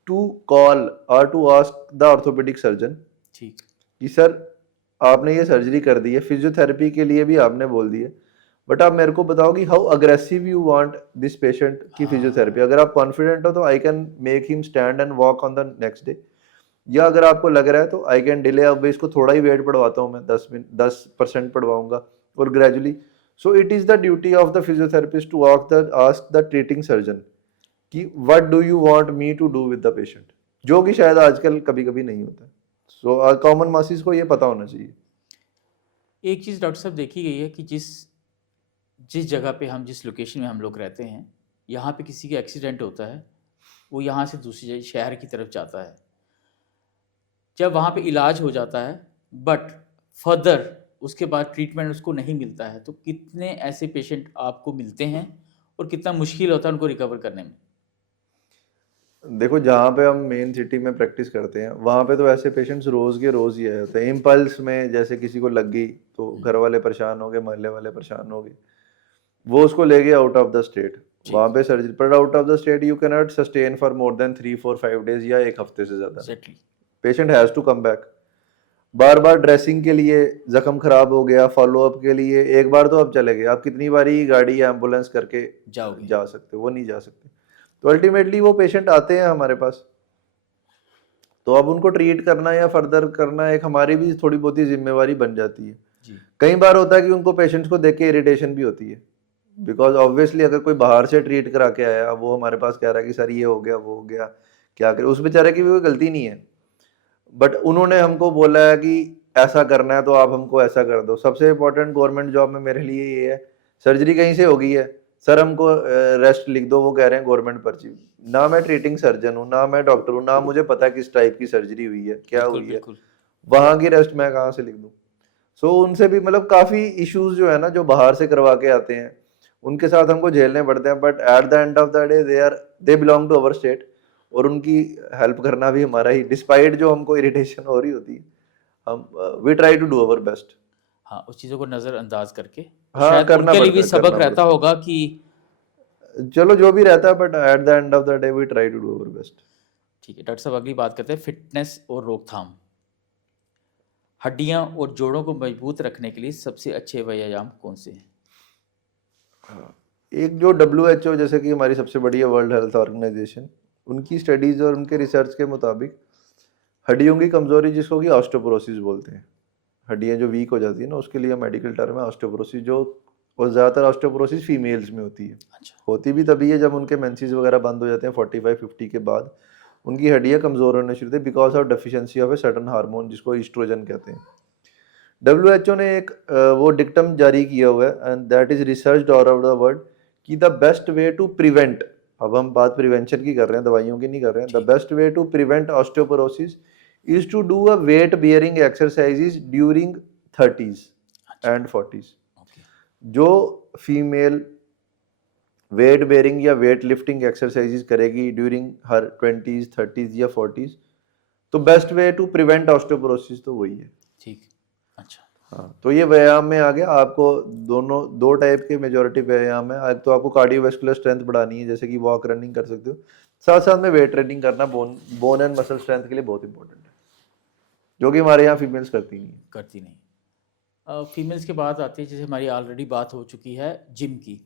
to call और to ask the orthopaedic surgeon ठीक। कि सर आपने ये सर्जरी कर दी है, फिजियोथेरेपी के लिए भी आपने बोल दी है, बट आप मेरे को बताओ कि how aggressive you want this patient की फिजियोथेरेपी। अगर आप कॉन्फिडेंट हो तो I can make him stand and walk on the next day, या अगर आपको लग रहा है तो आई कैन डिले, अब इसको थोड़ा ही वेट पढ़वाता हूँ मैं, 10% पढ़वाऊंगा और gradually. So it is the duty of the physiotherapist to ask the treating surgeon कि what do you want me to do with the patient, जो कि शायद आजकल कभी कभी नहीं होता। सो कॉमन मासिस को ये पता होना चाहिए। एक चीज़ डॉक्टर साहब देखी गई है कि जिस जिस जगह पे हम, जिस लोकेशन में हम लोग रहते हैं, यहाँ पे किसी का एक्सीडेंट होता है, वो यहाँ से दूसरी शहर की तरफ जाता है, जब वहाँ पे इलाज हो जाता है, बट फर्दर उसके बाद ट्रीटमेंट उसको नहीं मिलता है, तो कितने ऐसे पेशेंट आपको मिलते हैं और कितना मुश्किल होता है उनको रिकवर करने में? देखो, जहाँ पे हम मेन सिटी में प्रैक्टिस करते हैं वहाँ पे तो ऐसे पेशेंट्स रोज के रोज ही आए होते हैं। इम्पल्स में जैसे किसी को लग गई तो घर वाले परेशान हो गए, मोहल्ले वाले परेशान हो गए, वो उसको ले गए आउट ऑफ द स्टेट, वहाँ पे सर्जरी। पर out of the state you can not sustain for more than 3-4-5 days या एक हफ्ते से ज्यादा। Exactly. Patient has to come back. बार बार ड्रेसिंग के लिए, जख्म खराब हो गया, फॉलो अप के लिए, एक बार तो आप चले गए, आप कितनी बारी गाड़ी या एम्बुलेंस करके जाओगे? जा सकते हो? वो नहीं जा सकते। तो अल्टीमेटली वो पेशेंट आते हैं हमारे पास, तो अब उनको ट्रीट करना या फर्दर करना एक हमारी भी थोड़ी बहुत ही जिम्मेवारी बन जाती है। जी। कई बार होता है कि उनको पेशेंट्स को देख के इरिटेशन भी होती है, बिकॉज ऑब्वियसली अगर कोई बाहर से ट्रीट करा के आया, वो हमारे पास कह रहा है कि सर ये हो गया वो हो गया, क्या करे, उस बेचारे की भी कोई गलती नहीं है, बट उन्होंने हमको बोला है कि ऐसा करना है तो आप हमको ऐसा कर दो। सबसे इंपॉर्टेंट गवर्नमेंट जॉब में मेरे लिए ये है, सर्जरी कहीं से हो गई है, सर हमको रेस्ट लिख दो, वो कह रहे हैं गवर्नमेंट पर्ची। ना मैं ट्रीटिंग सर्जन हूँ, ना मैं डॉक्टर हूँ, ना मुझे पता है किस टाइप की सर्जरी हुई है, क्या बिल्कुल हुई है, बिल्कुल। वहां की रेस्ट मैं कहाँ से लिख दूँ। सो उनसे भी मतलब काफी इश्यूज जो है ना, जो बाहर से करवा के आते हैं, उनके साथ हमको झेलने पड़ते हैं, but at the end of the day they belong to our state, और उनकी हेल्प करना भी हमारा ही, डिस्पाइट जो हमको इरिटेशन हो रही होती है, हम we try to do our best. हाँ, उस चीज़ों को नज़रअंदाज करके, और हाँ, शायद करना उनके लिए पड़ता भी है, सबक करना रहता पड़ता होगा कि है। चलो जो भी रहता है, but at the end of the day we try to do our best. ठीक है डॉक्टर साहब, अगली बात करते हैं फिटनेस और रोकथाम। हड्डियाँ और जोड़ों को मजबूत रखने के लिए सबसे अच्छे व्यायाम कौन से हैं? एक जो WHO जैसे कि हमारी सबसे बड़ी है वर्ल्ड हेल्थ ऑर्गेनाइजेशन, उनकी स्टडीज और उनके रिसर्च के मुताबिक हड्डियों की कमजोरी, जिसको कि ऑस्टियोपोरोसिस बोलते हैं, हड्डियां जो वीक हो जाती है ना, उसके लिए मेडिकल टर्म है ऑस्टियोपोरोसिस, जो, और ज़्यादातर ऑस्टियोपोरोसिस फीमेल्स में होती है। अच्छा। होती भी तभी है जब उनके मेंसेस वगैरह बंद हो जाते हैं 45-50 के बाद, उनकी हड्डियां कमज़ोर होने शुरू होती है because of deficiency of a certain hormone जिसको ईस्ट्रोजन कहते हैं। WHO ने एक वो डिक्टम जारी किया हुआ है, and that is research all over the world, कि the best way to prevent, अब हम बात प्रिवेंशन की कर रहे हैं, दवाइयों की नहीं कर रहे हैं, द ठीक। Best way to prevent osteoporosis is to do a weight bearing exercises during 30s अच्छा। And 40s। ओके। जो फीमेल वेट बेयरिंग या वेट लिफ्टिंग एक्सरसाइजेज करेगी ड्यूरिंग हर 20s 30s या 40s, तो best way to prevent osteoporosis तो वही है। ठीक। अच्छा। हाँ, तो ये व्यायाम में आ गया। आपको दोनों दो टाइप के मेजोरिटी व्यायाम है। एक तो आपको कार्डियोवास्कुलर स्ट्रेंथ बढ़ानी है, जैसे कि वॉक रनिंग कर सकते हो, साथ साथ में वेट ट्रेनिंग करना बोन एंड मसल स्ट्रेंथ के लिए बहुत इंपॉर्टेंट है, जो कि हमारे यहाँ फीमेल्स करती नहीं है। करती नहीं। फीमेल्स के बाद आती है, जैसे हमारी ऑलरेडी बात हो चुकी है जिम की।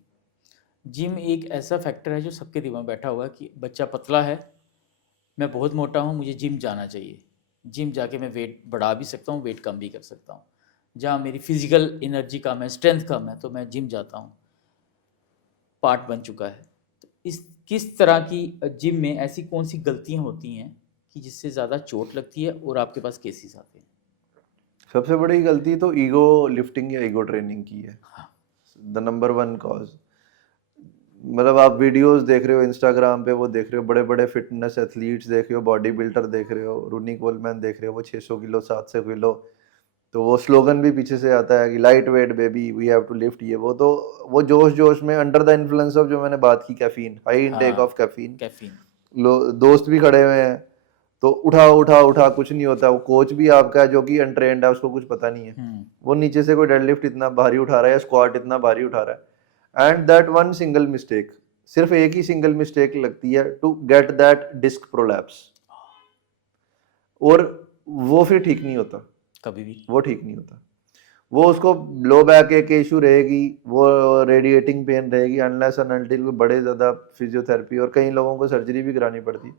जिम एक ऐसा फैक्टर है जो सबके दिमाग में बैठा हुआ है कि बच्चा पतला है, मैं बहुत मोटा हूँ, मुझे जिम जाना चाहिए। जिम जाके मैं वेट बढ़ा भी सकता हूँ, वेट कम भी कर सकता हूँ। जहाँ मेरी फिजिकल एनर्जी कम है, स्ट्रेंथ कम है, तो मैं जिम जाता हूँ, पार्ट बन चुका है। तो इस किस तरह की जिम में ऐसी कौन सी गलतियाँ होती हैं कि जिससे ज़्यादा चोट लगती है और आपके पास केसेस आते हैं? सबसे बड़ी गलती तो ईगो लिफ्टिंग या ईगो ट्रेनिंग की है, हाँ। The number one cause. मतलब आप वीडियोस देख रहे हो इंस्टाग्राम पे, वो देख रहे हो बड़े बड़े फिटनेस एथलीट्स देख रहे हो, बॉडी बिल्डर देख रहे हो, रूनी कोलमैन देख रहे हो, वो 600 किलो 700 किलो, तो वो स्लोगन भी पीछे से आता है कि light weight baby we have to lift, ये वो, तो वो जोश जोश में अंडर द इन्फ्लुएंस ऑफ, जो मैंने बात की, कैफीन, हाई इनटेक ऑफ हाँ, कैफीन, कैफीन। दोस्त भी खड़े हुए हैं, तो उठा उठा उठा कुछ नहीं होता। वो कोच भी आपका है जो कि अनट्रेंड है, उसको कुछ पता नहीं है, वो नीचे से कोई डेडलिफ्ट इतना भारी उठा रहा है या स्क्वाट इतना भारी उठा रहा है, and that one single mistake, सिर्फ एक ही सिंगल मिस्टेक लगती है to get that disc prolapse, और वो फिर ठीक नहीं होता, कभी भी। वो ठीक नहीं होता। वो उसको लो बैक एक इशू रहेगी, वो रेडिएटिंग पेन रहेगी अनलेस एंड अनटिल कोई बड़े ज़्यादा फिजियोथेरेपी, और कई लोगों को सर्जरी भी करानी पड़ती है।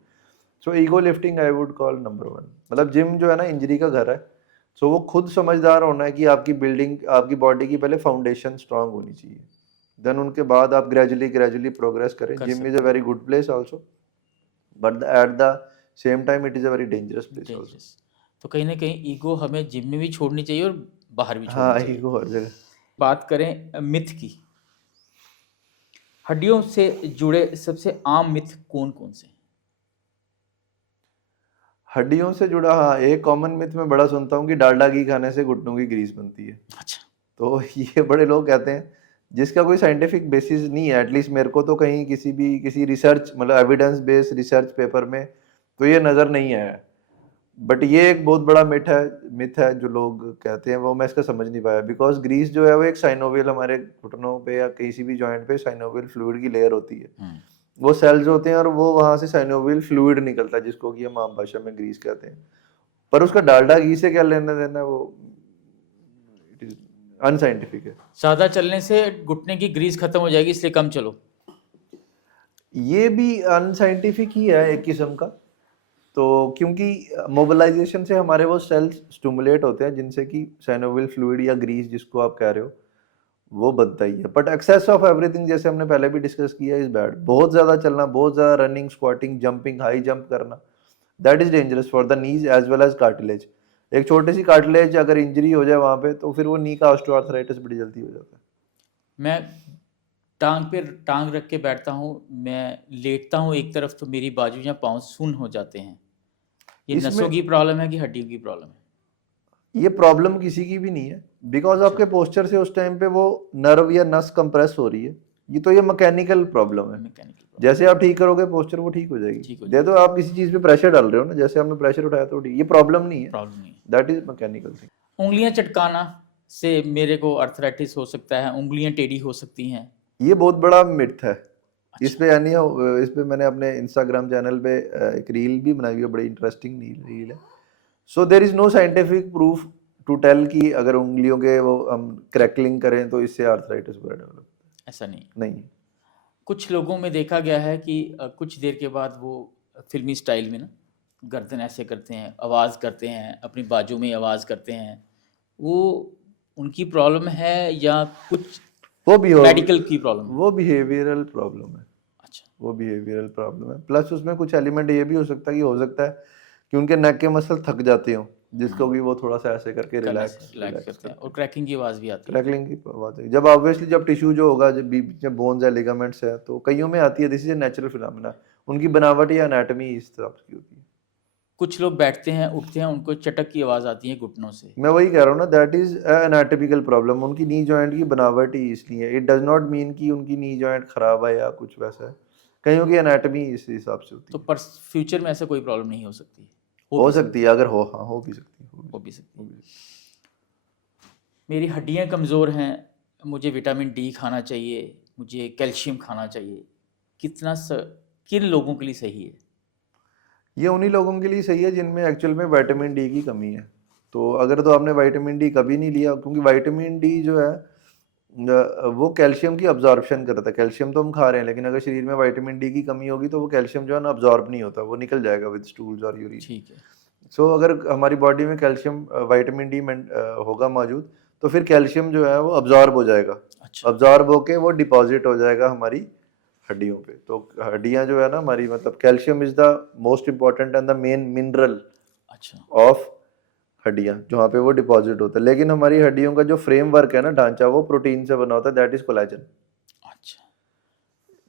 So ego lifting I would call number one. मतलब जिम जो है ना इंजरी का घर है। सो वो खुद समझदार होना है कि आपकी बिल्डिंग, आपकी बॉडी की पहले फाउंडेशन स्ट्रांग होनी चाहिए, देन उनके बाद आप ग्रेजुअली ग्रेजुअली प्रोग्रेस करें। कर जिम इज़ सकते a very good place also, but at the same time it is a very dangerous place also. Dangerous. तो कहीं ना कहीं ईगो हमें जिम में भी छोड़नी चाहिए और बाहर भी छोड़नी हाँ, चाहिए। ईगो हर जगह। बात करें मिथ की, हड्डियों से जुड़े सबसे आम मिथ कौन कौन से हैं? हड्डियों से जुड़ा, हाँ, एक कॉमन मिथ मैं बड़ा सुनता हूँ कि डालडा घी खाने से घुटनों की ग्रीस बनती है। अच्छा। तो ये बड़े लोग कहते हैं, जिसका कोई साइंटिफिक बेसिस नहीं है, एटलीस्ट मेरे को तो कहीं किसी रिसर्च, मतलब एविडेंस बेस्ड रिसर्च पेपर में तो ये नज़र नहीं आया। बट ये एक बहुत बड़ा मिथ है जो लोग कहते हैं, वो मैं इसका समझ नहीं पाया। बिकॉज ग्रीस जो है वो एक साइनोवियल, हमारे घुटनों पे या किसी भी जॉइंट पे साइनोवियल फ्लूइड की लेयर होती है, वो सेल्स होते हैं और वो वहां से साइनोवियल फ्लूइड निकलता है, जिसको कि हम आम भाषा में ग्रीस कहते हैं। पर उसका डालडा घी से क्या लेना देना है, वो इट इज अनसाइंटिफिक है। ज़्यादा चलने से घुटने की ग्रीस खत्म हो जाएगी, इसलिए कम चलो। ये भी अनसाइंटिफिक ही है एक किस्म का। तो क्योंकि मोबिलाइजेशन से हमारे वो सेल्स स्टिमुलेट होते हैं, जिनसे कि साइनोवियल फ्लूइड या ग्रीस जिसको आप कह रहे हो वो बनता ही है। बट एक्सेस ऑफ एवरीथिंग, जैसे हमने पहले भी डिस्कस किया, इज बैड। बहुत ज्यादा चलना, बहुत ज्यादा running, squatting, jumping, high jump करना, that is dangerous for the knees as well as cartilage. एक छोटी सी कार्टिलेज अगर इंजरी हो जाए वहां पे, तो फिर वो नी का ऑस्टियोआर्थराइटिस बड़ी जल्दी हो जाता है। मैं टांग पे टांग रख के बैठता हूँ, मैं लेटता हूँ एक तरफ, तो मेरी बाजू या पाँव सुन्न हो जाते हैं। ये इसमें नसों की प्रॉब्लम है कि हड्डियों की प्रॉब्लम है? ये प्रॉब्लम किसी की भी नहीं है, बिकॉज अच्छा। आपके पोस्चर से उस टाइम पे वो नर्व या नस कंप्रेस हो रही है। ये मैकेनिकल प्रॉब्लम है। Mechanical problem. जैसे आप ठीक करोगे पोस्चर, वो ठीक हो जाएगी। ठीक हो दे जाएगी। तो आप किसी चीज पे प्रेशर डाल रहे हो ना, जैसे आपने प्रेशर उठाया तो ठीक, ये प्रॉब्लम नहीं है, प्रॉब्लम नहीं है। That is mechanical thing. उंगलियां चटकाना से मेरे को अर्थराइटिस हो सकता है, उंगलियां टेढ़ी हो सकती हैं? ये बहुत बड़ा मिथ है। इस अच्छा। पे यानी इस पे मैंने अपने इंस्टाग्राम चैनल पे एक रील भी बनाई हुई है, बड़ी इंटरेस्टिंग रील है। So there is no scientific proof to tell कि अगर उंगलियों के वो हम क्रैकलिंग करें तो इससे आर्थराइटिस वगैरह डेवलप। ऐसा नहीं। नहीं। कुछ लोगों में देखा गया है कि कुछ देर के बाद वो फिल्मी स्टाइल में ना गर्दन ऐसे करते हैं, आवाज़ करते हैं, अपनी बाजू में आवाज़ करते हैं। वो उनकी प्रॉब्लम है या कुछ वो भी मेडिकल की प्रॉब्लम है? वो बिहेवियरल प्रॉब्लम है। अच्छा। वो बिहेवियरल प्रॉब्लम है, प्लस उसमें कुछ एलिमेंट ये भी हो सकता है कि उनके नेक के मसल थक जाते हो, जिसको कि वो थोड़ा सा ऐसे करके करने से रिलैक्स रिलैक्स करते हैं और क्रैकिंग की आवाज़ भी आती है। क्रैकलिंग की बात है जब ऑब्वियसली जब टिश्यू जो होगा जब बीच में बोन्स है लिगामेंट्स है तो कईयों में आती है, this is a natural phenomena, उनकी बनावट या एनाटॉमी इस तरह की होती है। कुछ लोग बैठते हैं उठते हैं उनको चटक की आवाज़ आती है घुटनों से। मैं वही कह रहा हूँ ना, दैट इज एनाटॉमिकल प्रॉब्लम, उनकी नी जॉइंट की बनावट ही इसलिए, इट डज नॉट मीन कि उनकी नी जॉइंट खराब है या कुछ वैसा है, कईयों की एनाटॉमी इस हिसाब से होती तो है। पर फ्यूचर में ऐसा कोई प्रॉब्लम नहीं हो सकती? हो भी सकती है अगर हो, हाँ हो भी सकती है, हो भी सकती हो है। भी सकती मेरी हड्डियां कमज़ोर हैं, मुझे विटामिन डी खाना चाहिए, मुझे कैल्शियम खाना चाहिए, कितना किन लोगों के लिए सही है? है। ये उन्हीं लोगों के लिए सही है जिनमें एक्चुअल में विटामिन डी की कमी है। तो अगर तो आपने विटामिन डी कभी नहीं लिया, क्योंकि विटामिन डी जो है वो कैल्शियम की अब्जॉर्प्शन करता है, कैल्शियम तो हम खा रहे हैं लेकिन अगर शरीर में विटामिन डी की कमी होगी तो वो कैल्शियम जो है ना अब्जॉर्ब नहीं होता, वो निकल जाएगा विद स्टूल्स और यूरिन। ठीक है। सो अगर हमारी बॉडी में कैल्शियम विटामिन डी होगा मौजूद तो फिर कैल्शियम जो है वो अब्जॉर्ब हो जाएगा, अच्छा। अब्जॉर्ब होके वो डिपॉजिट हो जाएगा हमारी हड्डियों पे। तो हड्डियां जो है ना हमारी, मतलब calcium is the most important and the main mineral अच्छा। ऑफ हड्डियां, जहाँ पे वो डिपॉजिट होता है। लेकिन हमारी हड्डियों का जो फ्रेमवर्क है ना, ढांचा, वो प्रोटीन से बना होता है, दैट इज कोलेजन। अच्छा।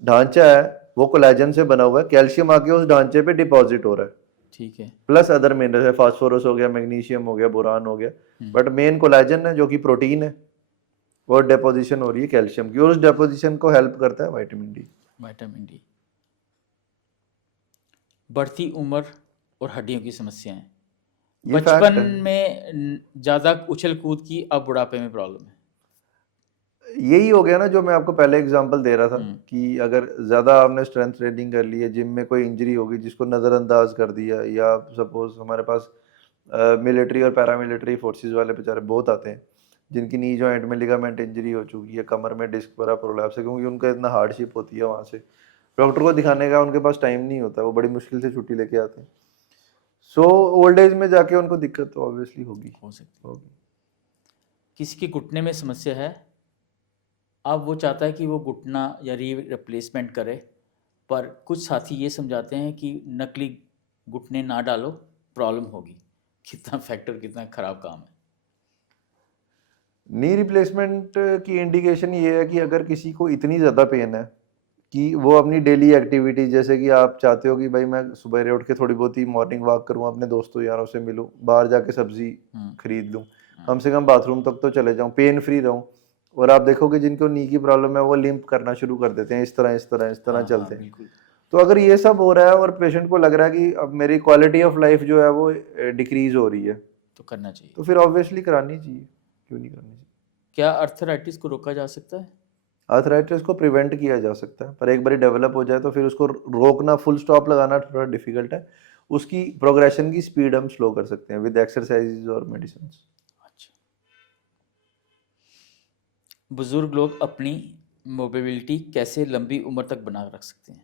ढांचा है वो कोलेजन से बना हुआ है, कैल्शियम आके उस ढांचे पे डिपॉजिट हो रहा है, ठीक है। प्लस अदर मिनरल्स है, फास्फोरस हो गया, मैग्नीशियम हो गया, बोरान हो गया, हम्म। बट मेन कोलेजन है जो कि प्रोटीन है, और डेपोजिशन हो रही है कैल्शियम की, और उस डेपोजिशन को हेल्प करता है विटामिन डी। Vitamin D. बढ़ती उम्र और हड्डियों की समस्याएं, ये बचपन फैक्ट है। में ज़्यादा उछल कूद की, अब बुढ़ापे में प्रॉब्लम है। यही हो गया ना जो मैं आपको पहले एग्जांपल दे रहा था हम्म। कि अगर ज़्यादा आपने स्ट्रेंथ ट्रेनिंग कर ली है, जिम में कोई इंजरी होगी जिसको नज़रअंदाज कर दिया, या सपोज हमारे पास मिलिट्री और पैरामिलिट्री फोर्सेस वाले बेचारे बहुत आते हैं जिनकी नी जॉइंट में लिगामेंट इंजरी हो चुकी है, कमर में डिस्क बड़ा प्रोलैप्स है, क्योंकि उनका इतना हार्डशिप होती है, वहाँ से डॉक्टर को दिखाने का उनके पास टाइम नहीं होता, वो बड़ी मुश्किल से छुट्टी लेके आते हैं। सो ओल्ड एज में जाके उनको दिक्कत तो ऑब्वियसली होगी हो सकती है। होगी। किसी के घुटने में समस्या है, अब वो चाहता है कि वो घुटना या री रिप्लेसमेंट करे, पर कुछ साथी ये समझाते हैं कि नकली घुटने ना डालो, प्रॉब्लम होगी। कितना फैक्टर, कितना ख़राब काम है। नी रिप्लेसमेंट की इंडिकेशन ये है कि अगर किसी को इतनी ज़्यादा पेन है कि वो अपनी डेली एक्टिविटी, जैसे कि आप चाहते हो कि भाई मैं सुबह उठ के थोड़ी बहुत ही मॉर्निंग वॉक करूँ, अपने दोस्तों यारों से मिलूँ, बाहर जाके सब्जी खरीद लूँ, कम से कम बाथरूम तक तो चले जाऊँ, पेन फ्री रहूँ, और आप देखोगे जिनको नी की प्रॉब्लम है वो लिम्प करना शुरू कर देते हैं, इस तरह इस तरह इस तरह हाँ चलते हैं। बिल्कुल। तो अगर ये सब हो रहा है और पेशेंट को लग रहा है कि अब मेरी क्वालिटी ऑफ लाइफ जो है वो डिक्रीज हो रही है, तो करना चाहिए। तो फिर ऑब्वियसली करानी चाहिए, क्यों नहीं करनी चाहिए। क्या अर्थराइटिस को रोका जा सकता है? आर्थराइटिस को प्रिवेंट किया जा सकता है, पर एक बार डेवलप हो जाए तो फिर उसको रोकना, फुल स्टॉप लगाना थोड़ा डिफिकल्ट है। उसकी प्रोग्रेशन की स्पीड हम स्लो कर सकते हैं विद एक्सरसाइज और मेडिसिन। अच्छा। बुजुर्ग लोग अपनी मोबिलिटी कैसे लंबी उम्र तक बना रख सकते हैं,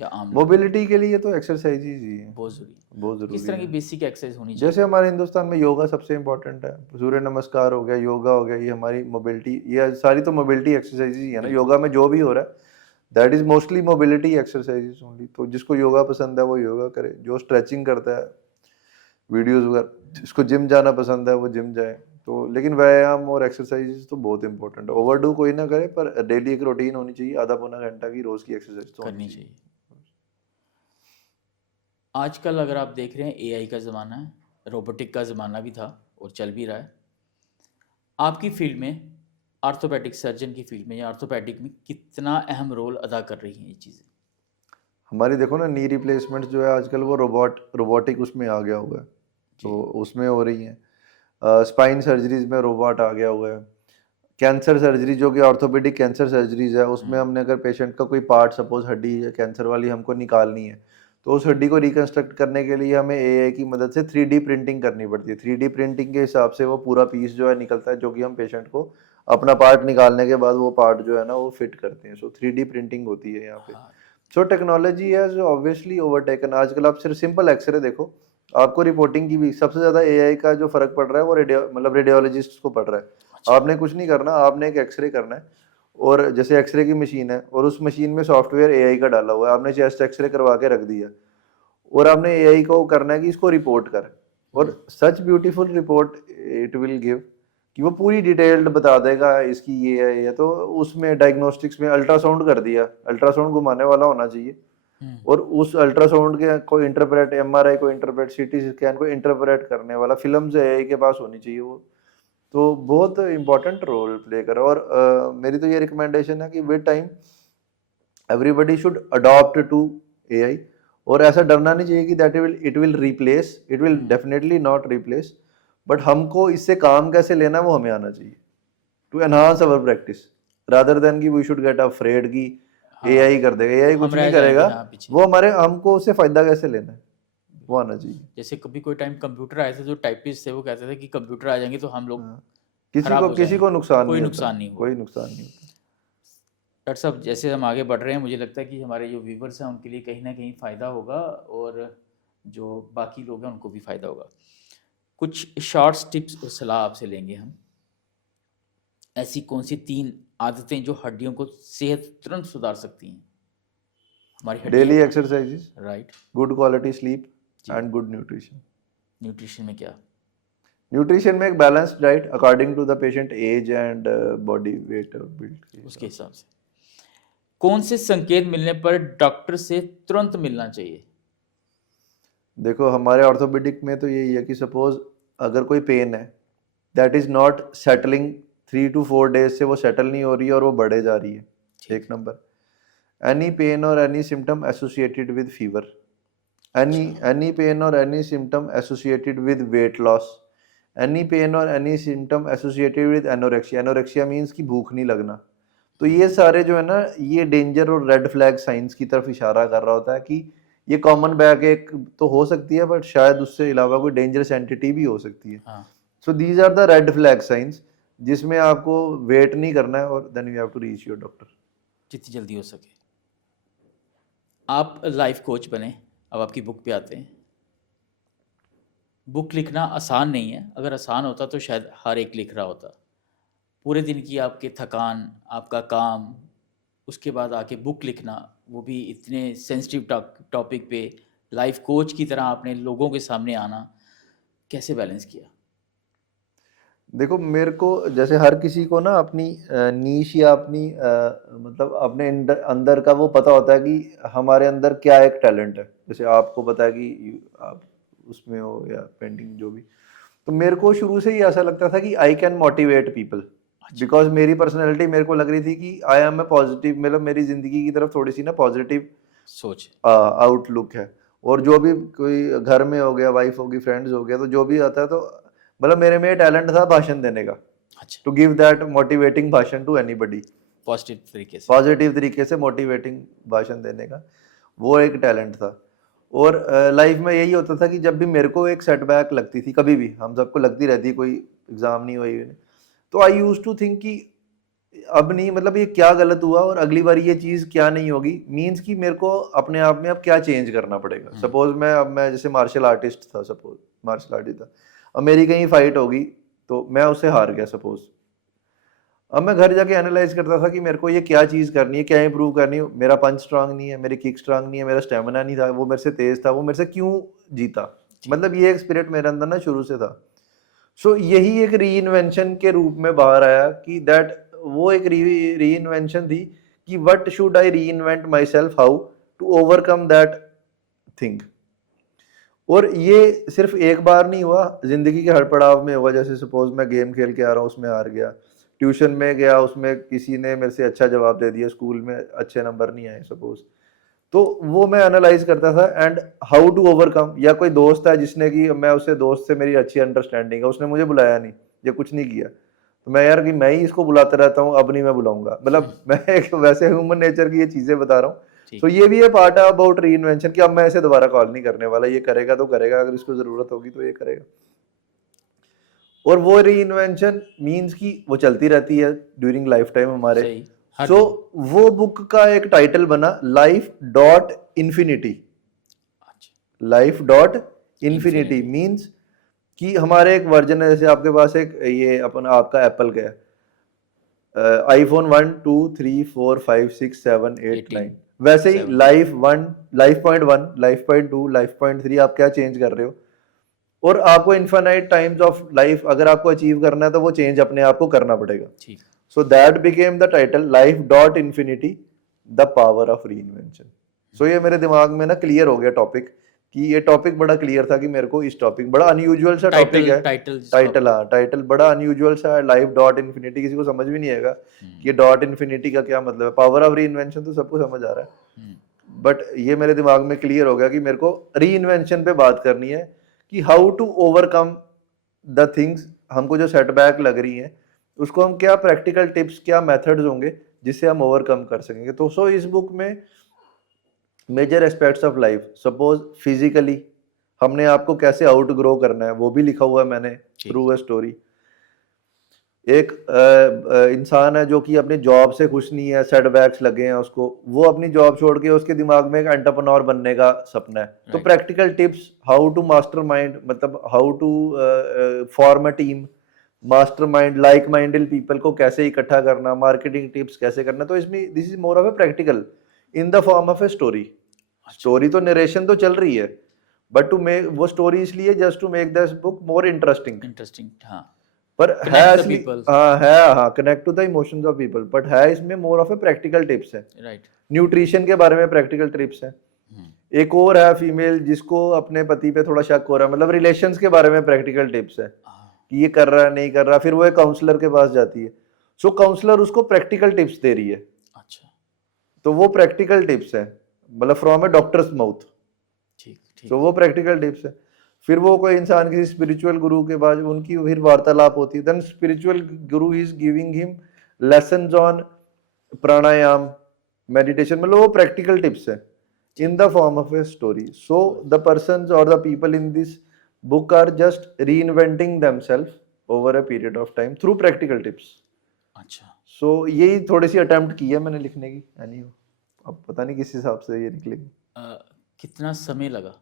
या आम लोग? मोबिलिटी के लिए तो एक्सरसाइज ही है, बहुत ज़रूरी है। बहुत किस ज़रूरी तरह की है। बेसिक एक्सरसाइज होनी जैसे चाहिए? हमारे हिंदुस्तान में योगा सबसे इम्पोर्टेंट है, सूर्य नमस्कार हो गया, योगा हो गया, ये हमारी मोबिलिटी, ये सारी तो मोबिलिटी एक्सरसाइज ही है ना। योगा में जो भी हो रहा है that is mostly mobility exercises only. तो जिसको योगा पसंद है वो योगा करे, जो स्ट्रेचिंग करता है, वीडियोस वगैरह, जिसको जिम जाना पसंद है वो जिम जाए। तो लेकिन व्यायाम और एक्सरसाइज तो बहुत इंपॉर्टेंट है, ओवरडू कोई ना करे, पर डेली एक रूटीन होनी चाहिए, आधा पौना घंटा की रोज की एक्सरसाइज तो होनी करनी चाहिए। चाहिए। आजकल अगर आप देख रहे हैं एआई का ज़माना है, रोबोटिक का ज़माना भी था और चल भी रहा है। आपकी फील्ड में, आर्थोपेडिक सर्जन की फील्ड में या आर्थोपेडिक में कितना अहम रोल अदा कर रही हैं ये चीज़ें? हमारी देखो ना नी रिप्लेसमेंट जो है आजकल वो रोबोटिक उसमें आ गया हुआ है, जी। तो उसमें हो रही हैं। स्पाइन सर्जरीज में रोबोट आ गया हुआ है। कैंसर सर्जरी जो कि ऑर्थोपेडिक कैंसर सर्जरीज है, उसमें हमने अगर पेशेंट का कोई पार्ट, सपोज हड्डी या कैंसर वाली हमको निकालनी है, तो उस हड्डी को रिकंस्ट्रक्ट करने के लिए हमें एआई की मदद से 3D प्रिंटिंग करनी पड़ती है। 3D प्रिंटिंग के हिसाब से वो पूरा पीस जो है निकलता है, जो कि हम पेशेंट को अपना पार्ट निकालने के बाद वो पार्ट जो है ना वो फिट करते हैं। सो 3D प्रिंटिंग होती है यहाँ पे। हाँ। So technology has obviously overtaken. आजकल आप सिर्फ सिंपल एक्सरे देखो, आपको रिपोर्टिंग की भी सबसे ज़्यादा एआई का जो फर्क पड़ रहा है वो मतलब रेडियोलॉजिस्ट को पड़ रहा है। अच्छा। आपने कुछ नहीं करना, आपने एक एक्सरे करना है, और जैसे एक्सरे की मशीन है और उस मशीन में सॉफ्टवेयर एआई का डाला हुआ है, आपने चेस्ट एक्सरे करवा के रख दिया और आपने एआई को करना है कि इसको रिपोर्ट कर। और such beautiful report it will give कि वो पूरी डिटेल्ड बता देगा इसकी ये है। तो उसमें डायग्नोस्टिक्स में अल्ट्रासाउंड कर दिया, अल्ट्रासाउंड घुमाने वाला होना चाहिए और उस अल्ट्रासाउंड के को इंटरप्रेट, एमआरआई को इंटरप्रेट, सीटी स्कैन को इंटरप्रेट करने वाला फिल्म एआई के पास होनी चाहिए वो। तो बहुत इंपॉर्टेंट रोल प्ले कर। और मेरी तो ये रिकमेंडेशन है कि with time everybody should adopt to AI. और ऐसा डरना नहीं चाहिए कि that it will replace, it will definitely not replace, but हमको इससे काम कैसे लेना वो हमें आना चाहिए to enhance our practice, rather than कि वी शुड गेट अफ्रेड कि एआई कर देगा। एआई कुछ नहीं करेगा, वो हमारे हमको उससे फायदा कैसे लेना है वो आना चाहिए। जैसे कभी कोई टाइम कंप्यूटर आए थे, जो टाइपिस्ट थे वो कहते थे कि कंप्यूटर आ जाएंगे तो हम लोग किसी को नुकसान कोई नहीं नुकसान नहीं कोई नुकसान नहीं होता। डॉक्टर साहब, जैसे हम आगे बढ़ रहे हैं, मुझे लगता है कि हमारे जो व्यूवर्स हैं उनके लिए कहीं ना कहीं फ़ायदा होगा और जो बाकी लोग हैं उनको भी फ़ायदा होगा। कुछ शॉर्ट्स टिप्स और सलाह आपसे लेंगे हम। ऐसी कौन सी 3 आदतें जो हड्डियों को सेहत तुरंत सुधार सकती हैं हमारी हड्डियां? Daily exercises, right, good quality sleep and good nutrition. Nutrition में क्या? न्यूट्रिशन में एक balanced diet according to the patient age and body weight और बिल्ड उसके हिसाब से। कौन से संकेत मिलने पर डॉक्टर से तुरंत मिलना चाहिए? देखो हमारे ऑर्थोपेडिक में तो यही है कि सपोज अगर कोई पेन है that is not settling 3 to 4 days से, वो सेटल नहीं हो रही है और वो बढ़े जा रही है, एक नंबर। एनी पेन और any symptom associated with fever, any pain और any symptom associated with weight loss, any pain और any symptom associated with anorexia. Anorexia means कि भूख नहीं लगना। तो ये सारे जो है ना, ये डेंजर और रेड फ्लैग साइंस की तरफ इशारा कर रहा होता है कि ये कॉमन बैक एक तो हो सकती है, बट शायद उससे अलावा कोई डेंजरस एंटिटी भी हो सकती है। So these are the red flag signs जिसमें आपको वेट नहीं करना है और then you have to reach your doctor जितनी जल्दी हो सके। आप लाइफ कोच बने, अब आपकी बुक पे आते हैं। बुक लिखना आसान नहीं है, अगर आसान होता तो शायद हर एक लिख रहा होता। पूरे दिन की आपकी थकान, आपका काम, उसके बाद आके बुक लिखना, वो भी इतने सेंसिटिव टॉपिक पे, लाइफ कोच की तरह आपने लोगों के सामने आना, कैसे बैलेंस किया? देखो मेरे को जैसे हर किसी को ना अपनी नीश या अपनी मतलब अपने अंदर का वो पता होता है कि हमारे अंदर क्या एक टैलेंट है। जैसे आपको पता है कि आप उसमें हो या पेंटिंग जो भी। तो मेरे को शुरू से ही ऐसा लगता था कि I can motivate people, because मेरी पर्सनैलिटी मेरे को लग रही थी कि आई एम ए पॉजिटिव, मतलब मेरी ज़िंदगी की तरफ थोड़ी सी ना पॉजिटिव सोच आउटलुक है। और जो भी कोई घर में हो गया, वाइफ होगी, फ्रेंड्स हो गया, तो जो भी आता है तो मतलब मेरे में टैलेंट था भाषण देने का, टू गिव दैट मोटिवेटिंग भाषण टू एनीबडी, पॉजिटिव तरीके से मोटिवेटिंग भाषण देने का, वो एक टैलेंट था। और लाइफ में यही होता था कि जब भी मेरे को एक सेटबैक लगती थी, कभी भी हम सबको लगती रहती, कोई एग्जाम नहीं हुई, तो आई यूज टू थिंक कि अब नहीं, मतलब ये क्या गलत हुआ और अगली बार ये चीज़ क्या नहीं होगी। मीन्स कि मेरे को अपने आप में अब क्या चेंज करना पड़ेगा। सपोज मैं जैसे मार्शल आर्टिस्ट था, सपोज मार्शल आर्टिस्ट था, अब मेरी कहीं फाइट होगी तो मैं उससे हार गया सपोज। अब मैं घर जाके एनालाइज करता था कि मेरे को ये क्या चीज़ करनी है, क्या इंप्रूव करनी है। मेरा पंच स्ट्रांग नहीं है, मेरी किक स्ट्रांग नहीं है, मेरा स्टेमिना नहीं था, वो मेरे से तेज था, वो मेरे से क्यों जीता। मतलब ये एक स्पिरिट मेरे अंदर ना शुरू से था। सो यही एक री इन्वेंशन के रूप में बाहर आया कि दैट वो एक री इन्वेंशन थी कि what should I reinvent myself, how to overcome that thing. और ये सिर्फ एक बार नहीं हुआ, जिंदगी के हर पड़ाव में हुआ। जैसे सपोज मैं गेम खेल के आ रहा हूँ, उसमें हार गया, ट्यूशन में गया, उसमें किसी ने मेरे से अच्छा जवाब दे दिया, स्कूल में अच्छे नंबर नहीं आए सपोज, तो वो मैं एनालाइज करता था एंड हाउ टू ओवरकम। या कोई दोस्त है जिसने कि मैं उससे, दोस्त से मेरी अच्छी अंडरस्टैंडिंग है, उसने मुझे बुलाया नहीं या कुछ नहीं किया, तो मैं यार कि मैं ही इसको बुलाता रहता हूँ, अब नहीं मैं बुलाऊंगा। मतलब मैं एक वैसे ह्यूमन नेचर की ये चीजें बता रहा हूँ। तो ये भी है पार्ट है अबाउट री इन्वेंशन कि अब मैं ऐसे दोबारा कॉल नहीं करने वाला, ये करेगा तो करेगा, अगर इसको जरूरत होगी तो ये करेगा। और वो री इन्वेंशन मीन्स की वो चलती रहती है ड्यूरिंग लाइफ टाइम हमारे। सो वो बुक का एक टाइटल बना life dot infinity. Life dot infinity means कि हमारे एक वर्जन है, जैसे आपके पास एक ये अपना आपका एप्पल का है, आईफोन 1 2 3 4 5 6 7 8 9, वैसे ही लाइफ 1, लाइफ .1, लाइफ .2, लाइफ .3 आप क्या चेंज कर रहे हो। और आपको इन्फाइनाइट टाइम्स ऑफ लाइफ अगर आपको अचीव करना है तो वो चेंज अपने आप को करना पड़ेगा. ठीक. So that became the title, life dot infinity the power of reinvention. So ये मेरे दिमाग में ना क्लियर हो गया टॉपिक, कि ये टॉपिक बड़ा क्लियर था कि मेरे को इस टॉपिक, बड़ा अनयूजुअल सा टॉपिक है. टाइटल, हाँ टाइटल बड़ा अनयूजुअल सा है, लाइफ डॉट इन्फिनिटी. किसी को समझ भी नहीं आएगा कि ये डॉट इन्फिनिटी का क्या मतलब है. पावर ऑफ री इन्वेंशन तो सबको समझ आ रहा है, बट ये मेरे दिमाग में क्लियर हो गया कि मेरे को री इन्वेंशन पे बात करनी है, कि how to overcome the things. हमको जो सेटबैक लग रही है उसको हम क्या प्रैक्टिकल टिप्स, क्या मेथड्स होंगे जिससे हम ओवरकम कर सकेंगे. तो सो इस बुक में major aspects of life, suppose physically हमने आपको कैसे आउट ग्रो करना है वो भी लिखा हुआ है मैंने थ्रू अ स्टोरी. एक इंसान है जो कि अपनी जॉब से खुश नहीं है, सेटबैक्स लगे हैं उसको, वो अपनी जॉब छोड़ के उसके दिमाग में एक एंटरप्रेन्योर बनने का सपना है. तो practical tips, how to mastermind, मतलब how to form a team, mastermind, like minded people को कैसे इकट्ठा करना, मार्केटिंग टिप्स कैसे करना. तो इसमें this is more of a practical in the form of a story. Story तो नरेशन तो चल रही है, बट टू मेक वो स्टोरी इसलिए just to make this book more interesting. हाँ. पर है असली, हाँ connect to the emotions of people, but है इसमें more of a practical tips है. राइट. न्यूट्रिशन के बारे में प्रैक्टिकल टिप्स है. एक और है फीमेल जिसको अपने पति पे थोड़ा शक हो रहा है, मतलब रिलेशंस के बारे में प्रैक्टिकल टिप्स है कि ये कर रहा है नहीं कर रहा. फिर वो एक काउंसलर के पास जाती है, सो काउंसलर उसको प्रैक्टिकल टिप्स दे रही है. अच्छा. तो वो प्रैक्टिकल टिप्स है, मतलब फ्रॉम ए डॉक्टर्स माउथ. ठीक. तो वो प्रैक्टिकल टिप्स है. फिर वो कोई इंसान किसी स्पिरिचुअल गुरु के पास, उनकी फिर वार्तालाप होती है. Then spiritual Guru is giving him lessons on pranayama, meditation, मतलब वो प्रैक्टिकल टिप्स है in the form of a story. So the persons or the people in this book are just reinventing themselves over a period of time through practical tips. अच्छा. So यही थोड़ी सी attempt की है मैंने लिखने की. अब पता नहीं किस हिसाब से ये निकलेगी. कितना समय लगा?